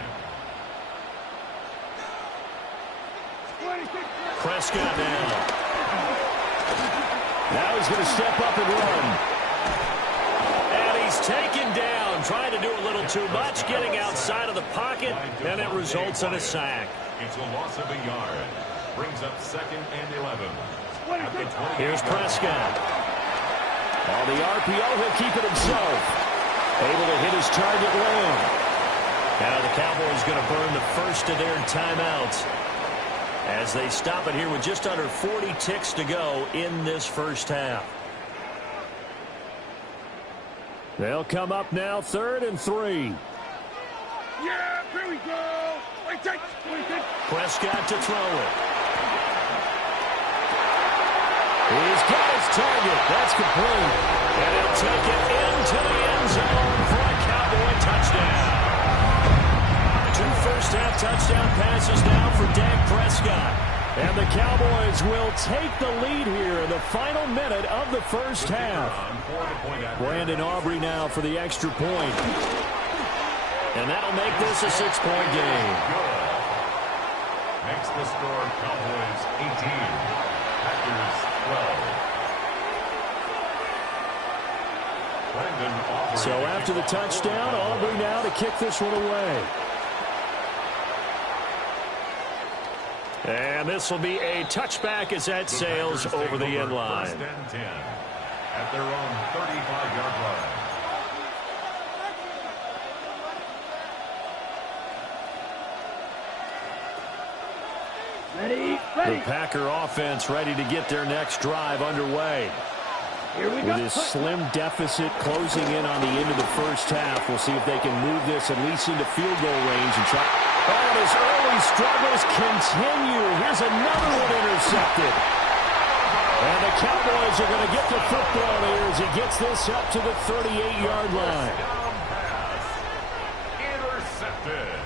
Prescott now. Now he's going to step up and run. And he's taken down, trying to do a little too much, getting outside of the pocket, and it results in a sack. It's a loss of a yard. Brings up 2nd and 11. At the 20. Here's Prescott. On the RPO, he'll keep it himself. Able to hit his target Lamb. Now the Cowboys going to burn the first of their timeouts. as they stop it here with just under 40 ticks to go in this first half. They'll come up now 3rd and 3. Yeah, here we go. Prescott to throw it. He's got his target. That's complete. And he'll take it into the end zone for a Cowboy touchdown. 2 first-half touchdown passes now for Dak Prescott. And the Cowboys will take the lead here in the final minute of the first half. Brandon Aubrey now for the extra point. And that'll make this a 6-point game. Makes the score Cowboys 18, Packers 12. So after the touchdown, Aubrey now to kick this one away. And this will be a touchback as that sails over the end line. 1st and 10 at their own 35-yard line. Ready. The Packer offense ready to get their next drive underway. Here we go. With this slim deficit closing in on the end of the first half, we'll see if they can move this at least into field goal range and try. Oh, his early struggles continue. Here's another one intercepted. And the Cowboys are going to get the football here as he gets this up to the 38-yard line. Intercepted.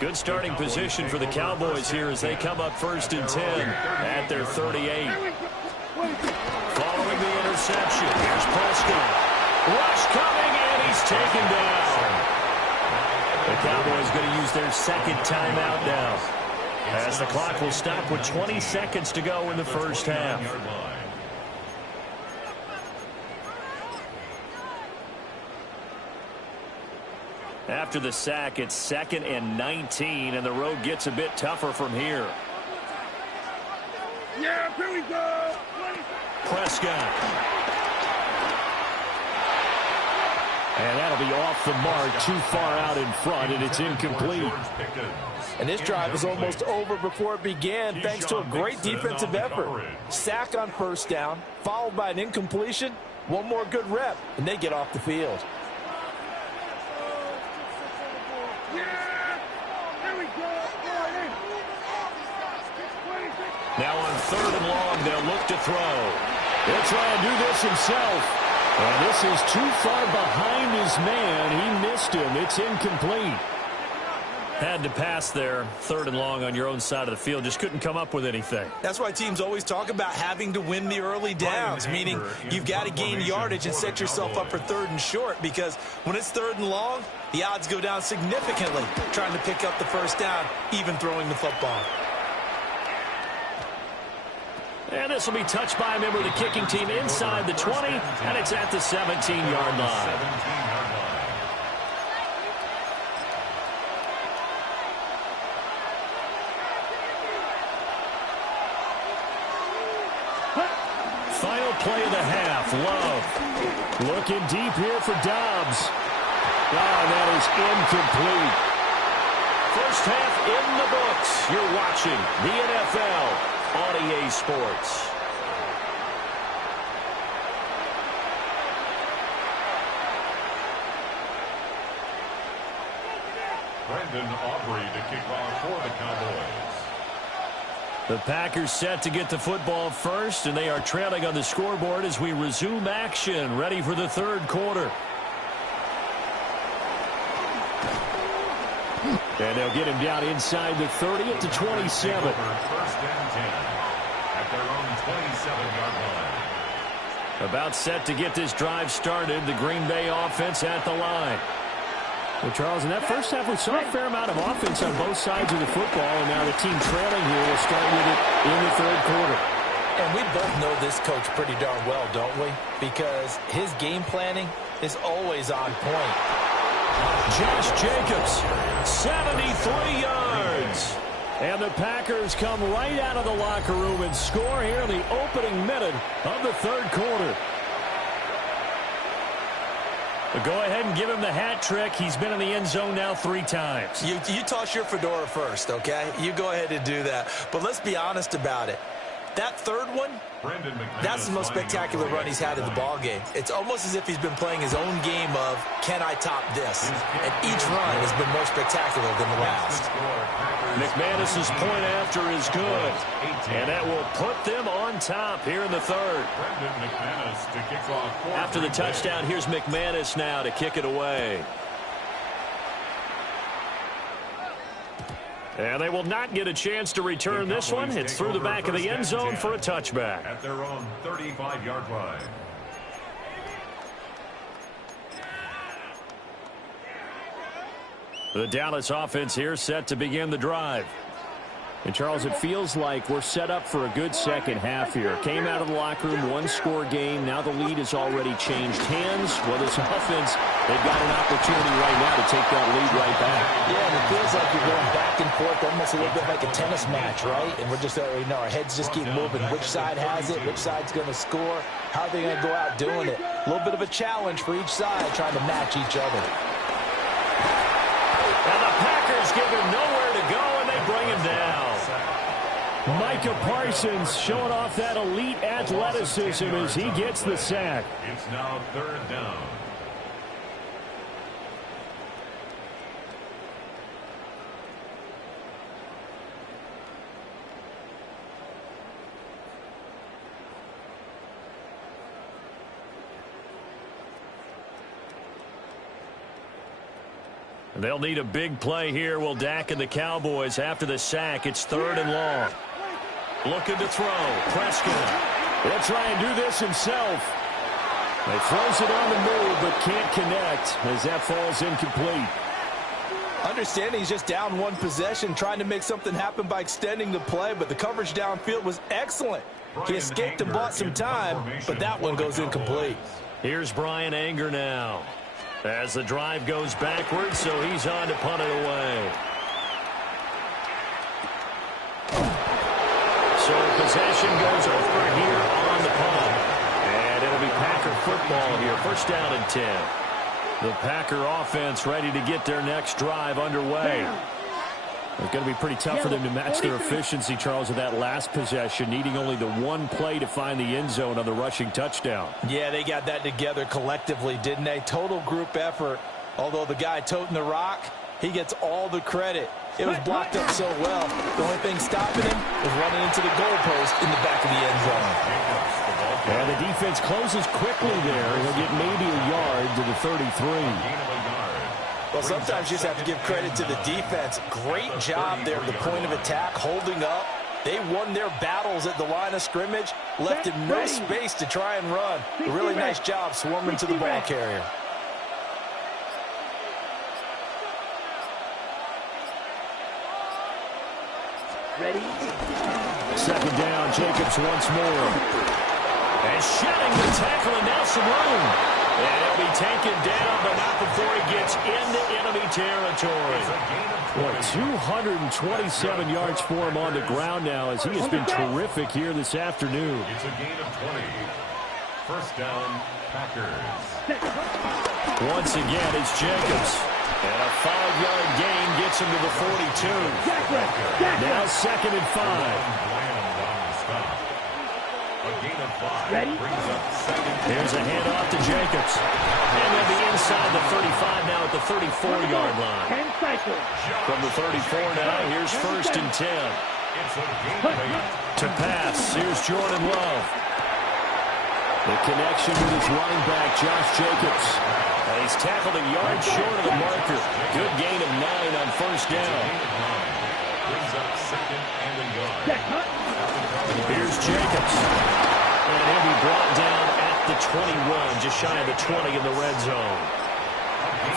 Good starting position for the Cowboys here as they come up 1st and 10 at their 38. Following the interception, here's Prescott. Rush coming, and he's taken down. The Cowboys going to use their 2nd timeout now, as the clock will stop with 20 seconds to go in the first half. After the sack, it's 2nd and 19, and the road gets a bit tougher from here. Yeah, here we go. Prescott. And that'll be off the mark, too far out in front, and it's incomplete. And this drive is almost over before it began, thanks to a great defensive effort. Sack on 1st down, followed by an incompletion. One more good rep, and they get off the field. Now on 3rd and long, they'll look to throw. He'll try and do this himself. And this is too far behind his man. He missed him. It's incomplete. Had to pass there. 3rd and long on your own side of the field. Just couldn't come up with anything. That's why teams always talk about having to win the early downs, meaning you've got to gain yardage and set yourself up for 3rd and short, because when it's 3rd and long, the odds go down significantly trying to pick up the 1st down, even throwing the football. And this will be touched by a member of the kicking team inside the 20, and it's at the 17-yard line. Final play of the half, Love. Looking deep here for Dobbs. Oh, that is incomplete. First half in the books. You're watching the NFL on EA Sports. Brandon Aubrey to kick off for the Cowboys. The Packers set to get the football first, and they are trailing on the scoreboard as we resume action, ready for the 3rd quarter. And they'll get him down inside the 30 at the 27. 1st and 10 at their own 27-yard line. About set to get this drive started, the Green Bay offense at the line. Well, Charles, in that first half, we saw a fair amount of offense on both sides of the football, and now the team trailing here will start with it in the 3rd quarter. And we both know this coach pretty darn well, don't we? Because his game planning is always on point. Josh Jacobs, 73 yards. And the Packers come right out of the locker room and score here in the opening minute of the 3rd quarter. Go ahead and give him the hat trick. He's been in the end zone now 3 times. You toss your fedora first, okay? You go ahead and do that. But let's be honest about it. That third one, that's the most spectacular run he's had in the ball game. It's almost as if he's been playing his own game of, can I top this? And each run has been more spectacular than the last. McManus's point after is good. And that will put them on top here in the third. After the touchdown, here's McManus now to kick it away. And they will not get a chance to return this one. It's through the back of the end zone for a touchback. At their own 35-yard line. The Dallas offense here set to begin the drive. And, Charles, it feels like we're set up for a good second half here. Came out of the locker room, 1-score game. Now the lead has already changed hands. Well, this offense, they've got an opportunity right now to take that lead right back. Yeah, and it feels like you're going back and forth, almost a little bit like a tennis match, right? And we're just, our heads just keep moving. Which side has it? Which side's going to score? How are they going to go out doing it? A little bit of a challenge for each side, trying to match each other. And the Packers give him nowhere to go, and they bring him down. Micah Parsons showing off that elite athleticism as he gets the sack. It's now 3rd down. They'll need a big play here. Will Dak and the Cowboys after the sack. It's 3rd and long. Looking to throw. Prescott. He'll try and do this himself. He throws it on the move but can't connect as that falls incomplete. Understanding he's just down 1 possession, trying to make something happen by extending the play, but the coverage downfield was excellent. He escaped and bought some time, but that one goes incomplete. Here's Brian Anger now as the drive goes backwards, so he's on to punt it away. So possession goes over here on the punt. And it'll be Packer football here. 1st down and 10. The Packer offense ready to get their next drive underway. It's going to be pretty tough for them to match their efficiency, Charles, of that last possession, needing only the 1 play to find the end zone on the rushing touchdown. Yeah, they got that together collectively, didn't they? Total group effort. Although the guy toting the rock, he gets all the credit. It was blocked up so well. The only thing stopping him was running into the goalpost in the back of the end zone. And the defense closes quickly there. He'll get maybe a yard to the 33. Well, sometimes you just have to give credit to the defense. Great job there at the point of attack, holding up. They won their battles at the line of scrimmage, left him no space to try and run. A really nice job swarming to the ball carrier. Ready? 2nd down, Jacobs once more. And shedding the tackle, and now some room. And he'll be taken down, but not before he gets into enemy territory. Boy, 227 yards for him on the ground now as he has been terrific here this afternoon. It's a gain of 20. 1st down, Packers. Once again, it's Jacobs. And a 5-yard gain gets him to the 42. Now 2nd and 5. A gain of 5. Ready? Brings up 2nd. Here's a handoff to Jacobs. And they'll be inside the 35 now at the 34-yard line. 10 cycles. From the 34 now, here's 1st and 10. It's a gain of 8. To pass, here's Jordan Love. The connection with his running back, Josh Jacobs. And he's tackled a yard short of the marker. Good gain of 9 on 1st down. Brings up 2nd and a yard. Here's Jacobs. And he'll be brought down at the 21, just shy of the 20 in the red zone.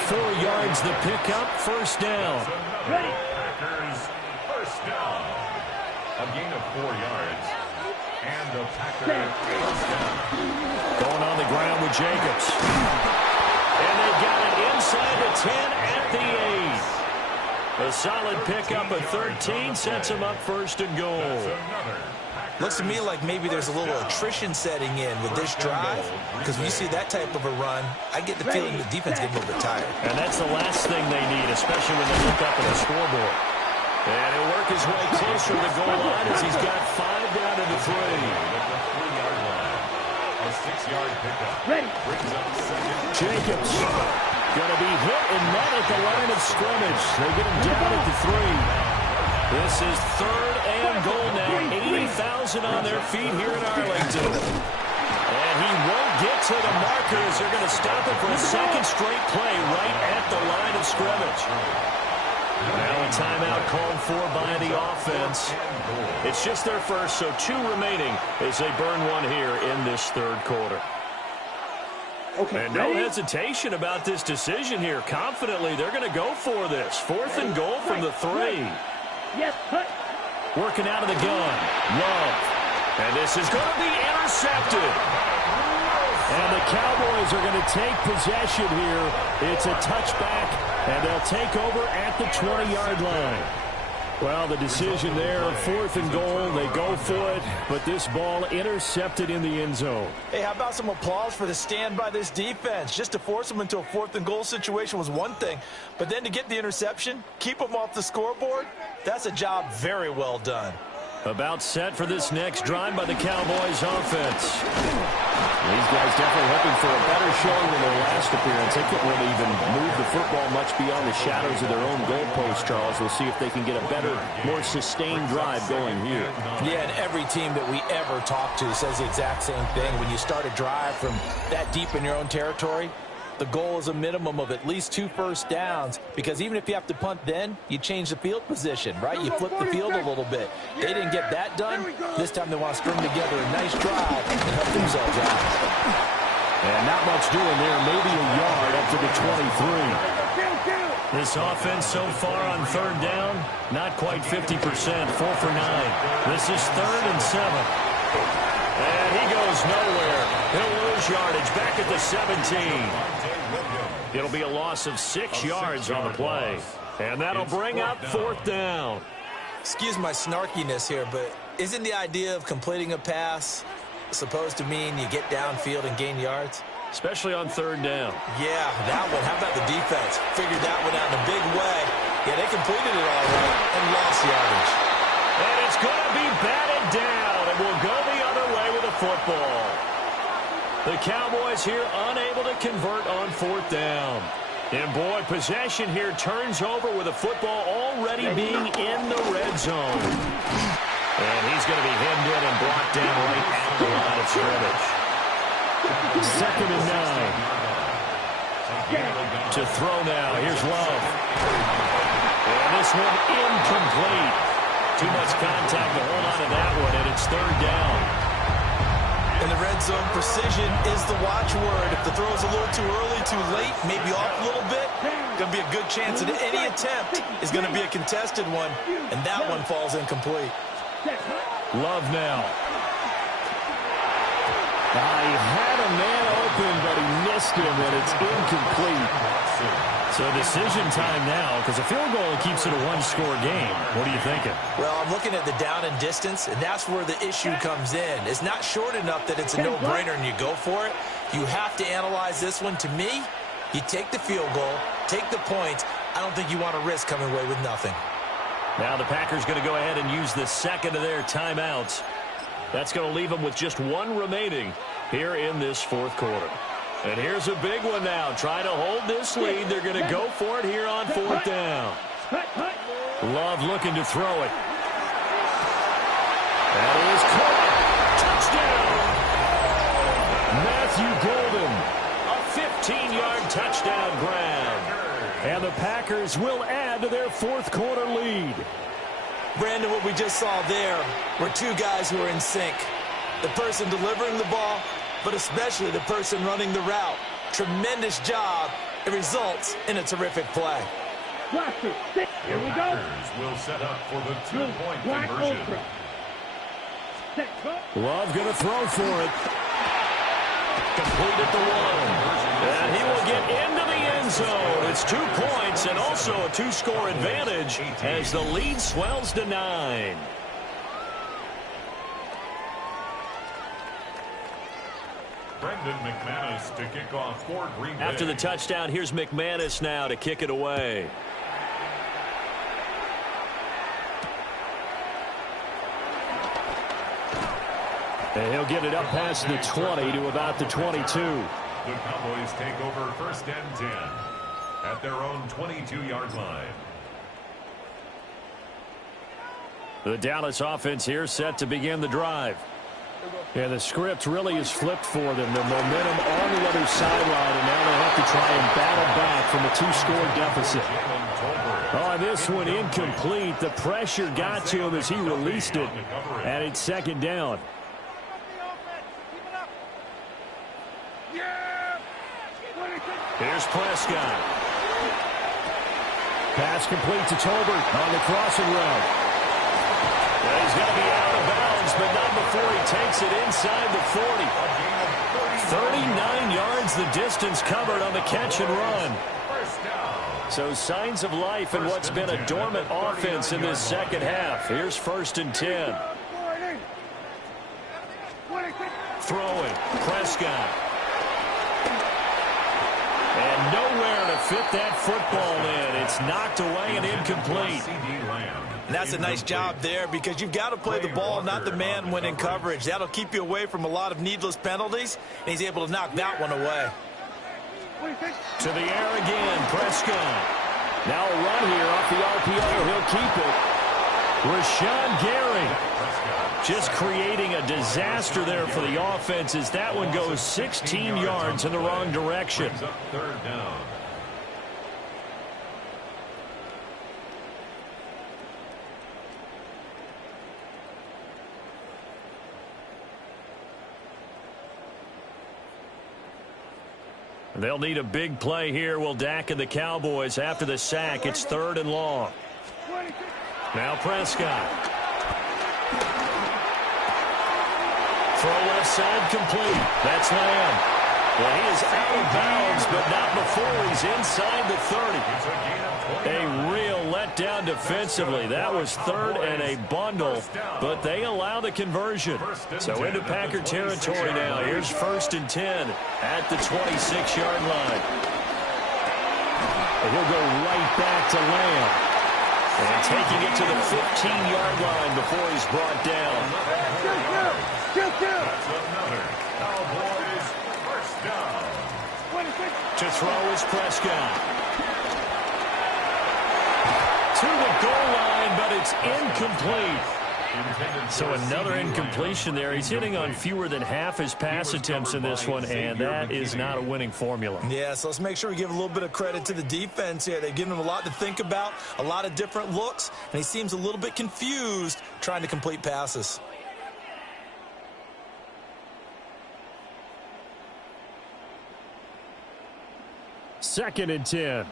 4 yards the pickup, 1st down. Packers 1st down. A gain of 4 yards. And the Packers 1st down. Going on the ground with Jacobs. And they got it inside the 10 at the 8. A solid pickup of 13 sets him up 1st and goal. That's another Packers Looks to me like maybe there's a little attrition setting in with this drive, because when you see that type of a run, I get the feeling the defense getting a little bit tired. And that's the last thing they need, especially when they look up at the scoreboard. And he'll work his way closer to the goal line as he's got 5 down to the 3. A 6-yard pickup. Brings up second. Jacobs going to be hit and met at the line of scrimmage. They get him down at the 3. This is 3rd and goal now. 80,000 on their feet here in Arlington. And he won't get to the markers. They're going to stop it for a second straight play right at the line of scrimmage. Now a timeout called for by the offense. It's just their first, so 2 remaining as they burn one here in this 3rd quarter. Okay, and no hesitation about this decision here. Confidently, they're going to go for this. 4th and goal from the 3. Yes, cut. Working out of the gun. Love. And this is going to be intercepted. And the Cowboys are going to take possession here. It's a touchback, and they'll take over at the 20-yard line. Well, the decision there, 4th and goal, they go for it, but this ball intercepted in the end zone. Hey, how about some applause for the stand by this defense? Just to force them into a 4th and goal situation was one thing, but then to get the interception, keep them off the scoreboard, that's a job very well done. About set for this next drive by the Cowboys offense. These guys definitely hoping for a better showing than their last appearance. They couldn't really even move the football much beyond the shadows of their own goalpost, Charles. We'll see if they can get a better, more sustained drive going here. Yeah, and every team that we ever talk to says the exact same thing. When you start a drive from that deep in your own territory, the goal is a minimum of at least 2 first downs, because even if you have to punt then, you change the field position, right? You flip the field a little bit. They didn't get that done. This time they want to string together a nice drive and help themselves out. And not much doing there, maybe a yard up to the 23. This offense so far on 3rd down, not quite 50%, 4 for 9. This is 3rd and 7. And he goes nowhere. He'll lose yardage back at the 17. It'll be a loss of 6 yards on the play. And that'll bring up 4th down. Excuse my snarkiness here, but isn't the idea of completing a pass supposed to mean you get downfield and gain yards? Especially on 3rd down. Yeah, that one. How about the defense? Figured that one out in a big way. Yeah, they completed it all right and lost yardage. And it's going to be batted down, and we'll go the other way with the football. The Cowboys here unable to convert on 4th down. And boy, possession here turns over with the football already being in the red zone. And he's going to be hemmed in and brought down right at the line of scrimmage. 2nd and 9. To throw now. Here's Love. And this one incomplete. Too much contact to hold on to that one, and it's 3rd down. In the red zone, precision is the watchword. If the throw is a little too early, too late, maybe off a little bit, going to be a good chance that any attempt is going to be a contested one, and that one falls incomplete. Love now. He had a man open, but he missed him, and it's incomplete. So decision time now, because a field goal keeps it a 1-score game. What are you thinking? Well, I'm looking at the down and distance, and that's where the issue comes in. It's not short enough that it's a no-brainer and you go for it. You have to analyze this one. To me, you take the field goal, take the points. I don't think you want to risk coming away with nothing. Now the Packers going to go ahead and use the second of their timeouts. That's going to leave them with just 1 remaining here in this 4th quarter. And here's a big one now. Trying to hold this lead. They're going to go for it here on 4th down. Love looking to throw it. That is caught. Touchdown. Matthew Golden. A 15-yard touchdown grab. And the Packers will add to their 4th quarter lead. Brandon, what we just saw there were 2 guys who are in sync. The person delivering the ball, but especially the person running the route. Tremendous job. It results in a terrific play. Here we go. Packers will set up for the 2-point conversion. Love going to throw for it. Complete at the 1. And he will get into the end zone. It's 2 points and also a 2-score advantage as the lead swells to 9. Brendan McManus to kick off for Green Bay. After the touchdown, here's McManus now to kick it away. And he'll get it up past the 20 to about the 22. The Cowboys take over 1st and 10 at their own 22-yard line. The Dallas offense here set to begin the drive. Yeah, the script really is flipped for them. The momentum on the other sideline, and now they have to try and battle back from a 2-score deficit. Oh, this one incomplete. The pressure got to him as he released it, and it's 2nd down. Here's Prescott. Pass complete to Tolbert on the crossing route. Well, he's going to be out of bounds, but not before he takes it inside the 40. 39 yards the distance covered on the catch and run. So signs of life in what's been a dormant offense in this second half. Here's 1st and 10. Throwing. Prescott. And nowhere to fit that football in. It's knocked away and incomplete. And that's a nice job there because you've got to play the ball, not the man when in coverage. That'll keep you away from a lot of needless penalties, and he's able to knock that one away. To the air again, Prescott. Now a run here off the RPO. He'll keep it. Rashawn Gary just creating a disaster there for the offense as that one goes 16 yards in the wrong direction. 3rd down. They'll need a big play here. Will Dak and the Cowboys after the sack. It's 3rd and long. Now Prescott. Throw left side complete. That's Lamb. Well, he is out of bounds, but not before he's inside the 30. A real letdown defensively. That was 3rd and a bundle, but they allow the conversion. So into Packer territory now. Here's 1st and 10 at the 26-yard line. And he'll go right back to Lamb. And taking it to the 15-yard line before he's brought down. That's another Cowboys 1st down. To throw is Prescott. To the goal line, but it's incomplete. So another incompletion there. He's hitting on fewer than half his pass attempts in this one, and that is not a winning formula. Yeah, so let's make sure we give a little bit of credit to the defense here. They've given him a lot to think about, a lot of different looks, and he seems a little bit confused trying to complete passes. Second and 10.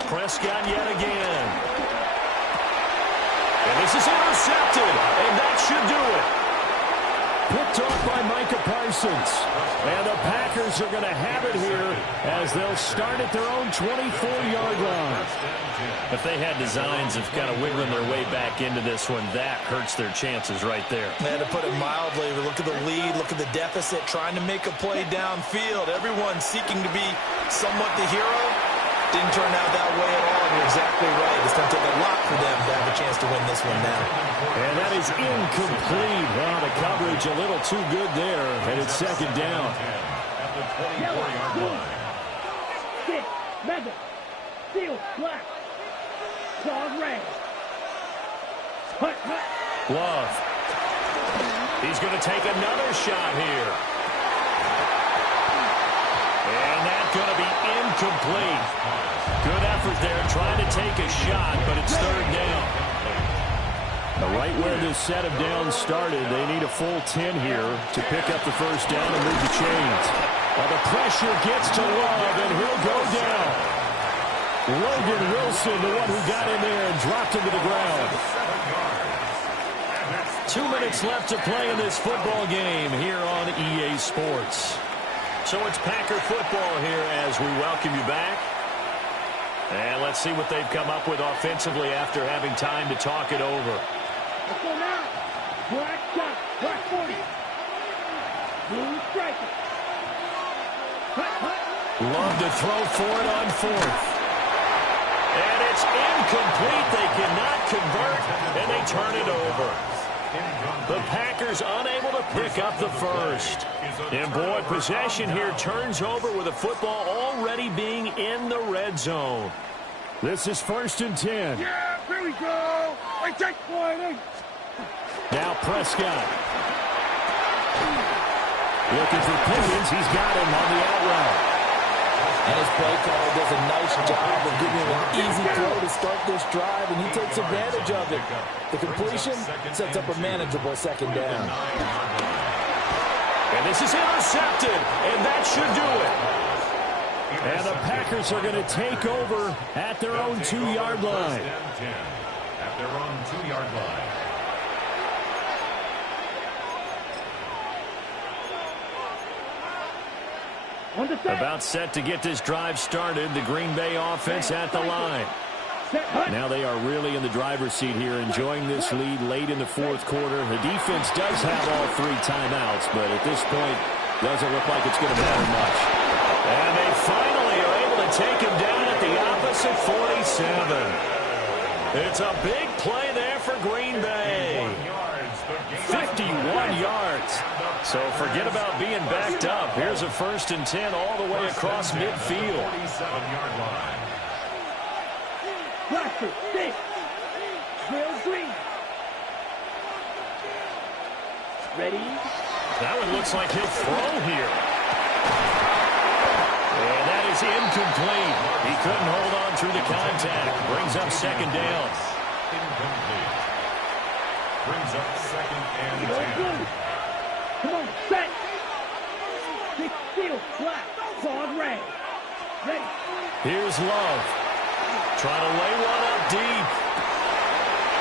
Prescott yet again. And this is intercepted, and that should do it. Picked off by Micah Parsons. And the Packers are going to have it here as they'll start at their own 24-yard line. If they had designs of kind of wiggling their way back into this one, that hurts their chances right there. Man, to put it mildly, look at the lead, look at the deficit, trying to make a play downfield. Everyone seeking to be somewhat the hero. Didn't turn out that way at all, and you're exactly right. It's going to take a lot for them to have a chance to win this one now. And that is incomplete. Well, the coverage a little too good there, and it's 2nd down. At the 24-yard line. Stick, Madden, steel, black, claws red. Hut. Love. He's going to take another shot here. And that's going to be incomplete. Good effort there trying to take a shot, but it's 3rd down. Right where this set of downs started, they need a full 10 here to pick up the 1st down and move the chains. Well, the pressure gets to Love, and he'll go down. Logan Wilson, the one who got in there and dropped him to the ground. 2 minutes left to play in this football game here on EA Sports. So it's Packer football here as we welcome you back. And let's see what they've come up with offensively after having time to talk it over. Let's go now. Black shot. Black 40. Blue striker. Love to throw for it on fourth. And it's incomplete. They cannot convert, and they turn it over. The Packers unable to pick up the first. And, boy, possession here turns over with the football already being in the red zone. This is 1st and 10. Yeah, here we go. I take pointing. Now Prescott. Looking for Pickens. He's got him on the out route. And his play caller does a nice job of giving him an easy throw to start this drive, and he takes advantage of it. The completion sets up a manageable 2nd down. And this is intercepted, and that should do it. And the Packers are going to take over at their own 2-yard line. At their own 2-yard line. About set to get this drive started. The Green Bay offense at the line. Now they are really in the driver's seat here, enjoying this lead late in the 4th quarter. The defense does have all 3 timeouts, but at this point, doesn't look like it's going to matter much. And they finally are able to take him down at the opposite 47. It's a big play there for Green Bay. 51 yards. So forget about being backed up. Here's a 1st and 10 all the way across midfield. 47-yard line. Blaster, 6. Will Green. Ready? That one looks like he'll throw here. And that is incomplete. He couldn't hold on through the contact. Brings up 2nd down. Incomplete. Brings up 2nd and Go 10. blue. Come on, set. 6 field, black, clawed red. Ready? Here's Love. Trying to lay one up deep.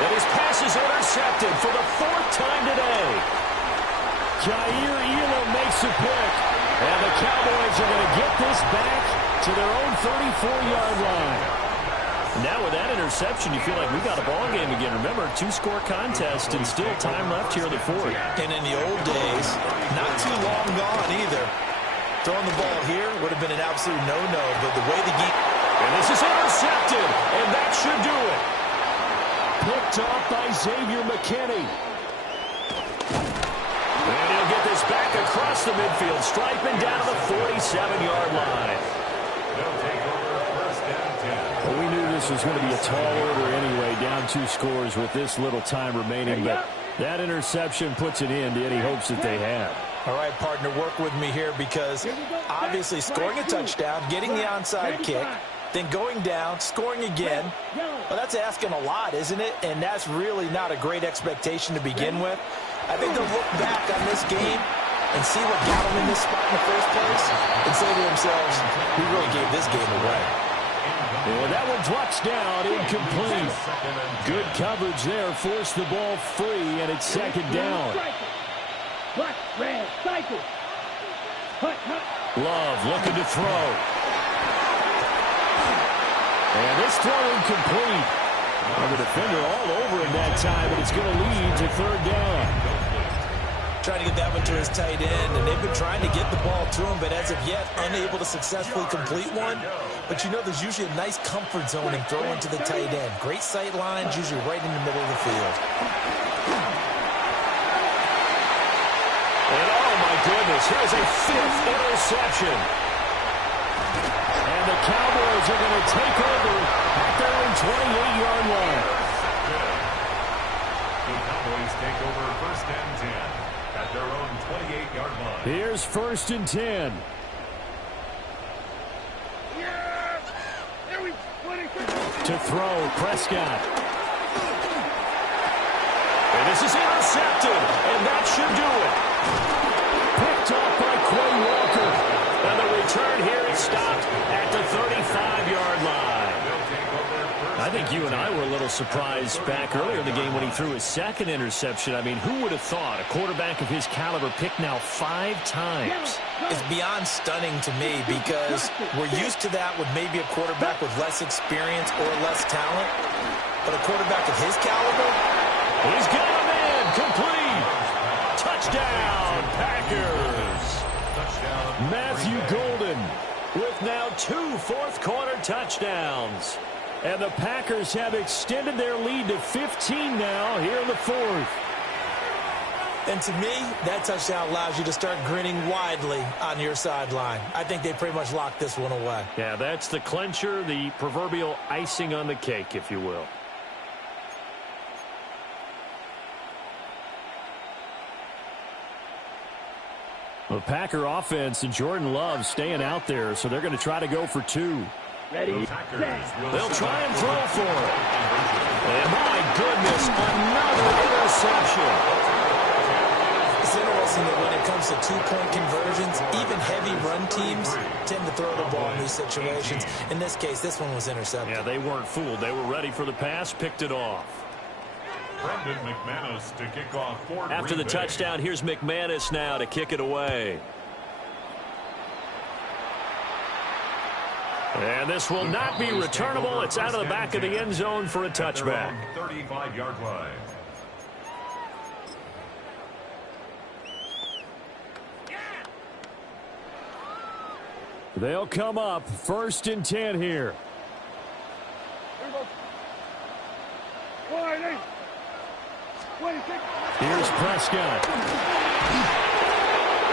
And his pass is intercepted for the 4th time today. Jair Elam makes a pick. And the Cowboys are going to get this back to their own 34-yard line. Now with that interception, you feel like we got a ball game again. Remember, 2-score contest and still time left here in the 4th. And in the old days, not too long gone either. Throwing the ball here would have been an absolute no-no, but the way the game... And this is intercepted, and that should do it. Picked off by Xavier McKinney. And he'll get this back across the midfield, striping down to the 47-yard line. They'll take over 1st and 10. Well, we knew this was going to be a tall order anyway, down 2 scores with this little time remaining, but that interception puts an end to any hopes that they had. All right, partner, work with me here because obviously scoring a touchdown, getting the onside kick, then going down, scoring again, well, that's asking a lot, isn't it? And that's really not a great expectation to begin with. I think they'll look back on this game and see what got them in this spot in the first place and say to themselves, we really gave this game away. Well, that one drops down, incomplete. Good coverage there, forced the ball free, and it's 2nd down. Black, red, cycle. Love looking to throw. And this throw incomplete. Well, the defender all over him that time, but it's going to lead to 3rd down. Trying to get that one to his tight end, and they've been trying to get the ball to him, but as of yet, unable to successfully complete one. But you know there's usually a nice comfort zone in throwing to the tight end. Great sight lines, usually right in the middle of the field. And oh my goodness, here's a 5th interception. And the Cowboys are going to take over at their own 28-yard line. The Cowboys take over 1st and 10 at their own 28-yard line. Here's 1st and 10. To throw, Prescott. And this is intercepted, and that should do it. Picked off by Quay Walker. And the return here is stopped at the 35-yard line. I think you and I were a little surprised back earlier in the game when he threw his 2nd interception. I mean, who would have thought a quarterback of his caliber picked now 5 times? It's beyond stunning to me because we're used to that with maybe a quarterback with less experience or less talent. But a quarterback of his caliber? He's got him in. Complete. Touchdown, Packers. Touchdown. Matthew Golden with now 2 fourth-quarter touchdowns. And the Packers have extended their lead to 15 now here in the fourth. And to me, that touchdown allows you to start grinning widely on your sideline. I think they pretty much locked this one away. Yeah, that's the clincher, the proverbial icing on the cake, if you will. The Packer offense and Jordan Love staying out there, so they're going to try to go for 2. Ready, They'll try and throw for it. And my goodness, another interception. It's interesting that when it comes to two-point conversions, even heavy run teams tend to throw the ball in these situations. In this case, this one was intercepted. Yeah, they weren't fooled. They were ready for the pass, picked it off. Brendan McManus to kick off for After the Green Bay. touchdown, here's McManus now to kick it away. And this will not be returnable. It's out of the back of the end zone for a touchback. 35-yard line. They'll come up 1st and 10 here. Here's Prescott.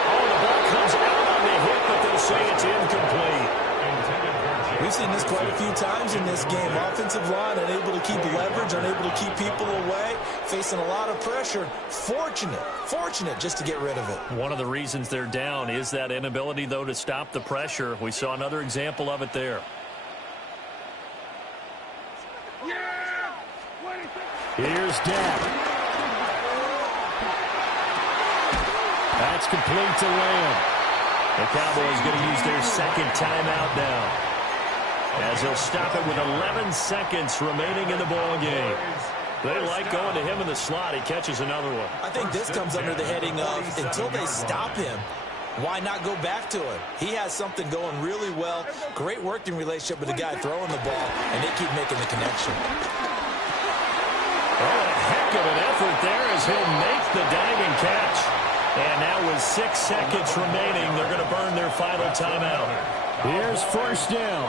Oh, the ball comes out on the hit, but they'll say it's incomplete. We've seen this quite a few times in this game. Offensive line unable to keep leverage, unable to keep people away, facing a lot of pressure. Fortunate just to get rid of it. One of the reasons they're down is that inability, though, to stop the pressure. We saw another example of it there. Here's Dak. That's complete to Lamb. The Cowboys going to use their second timeout now, as he'll stop it with 11 seconds remaining in the ball game. They like going to him in the slot. He catches another one. I think this comes under the heading of until they stop him, why not go back to him? He has something going really well. Great working relationship with the guy throwing the ball, and they keep making the connection. Oh, a heck of an effort there as he'll make the diving catch. And now with 6 seconds remaining, they're going to burn their final timeout. Here's 1st down.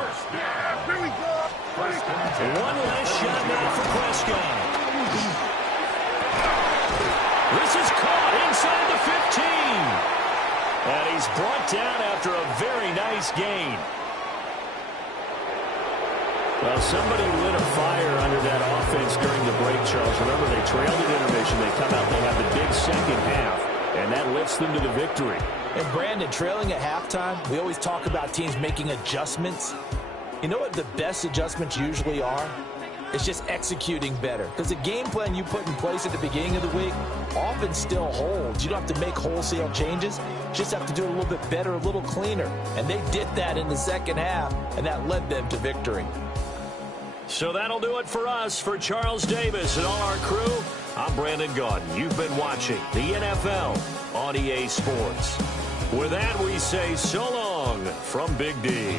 One last shot now for Prescott. This is caught inside the 15. And he's brought down after a very nice gain. Well, somebody lit a fire under that offense during the break, Charles. Remember, they trailed at intermission. They come out, they have the big second half, and that lifts them to the victory. And Brandon, trailing at halftime, we always talk about teams making adjustments. You know what the best adjustments usually are? It's just executing better. Because the game plan you put in place at the beginning of the week often still holds. You don't have to make wholesale changes. Just have to do it a little bit better, a little cleaner. And they did that in the second half, and that led them to victory. So that'll do it for us. For Charles Davis and all our crew, I'm Brandon Gaudin. You've been watching the NFL on EA Sports. With that, we say so long from Big D.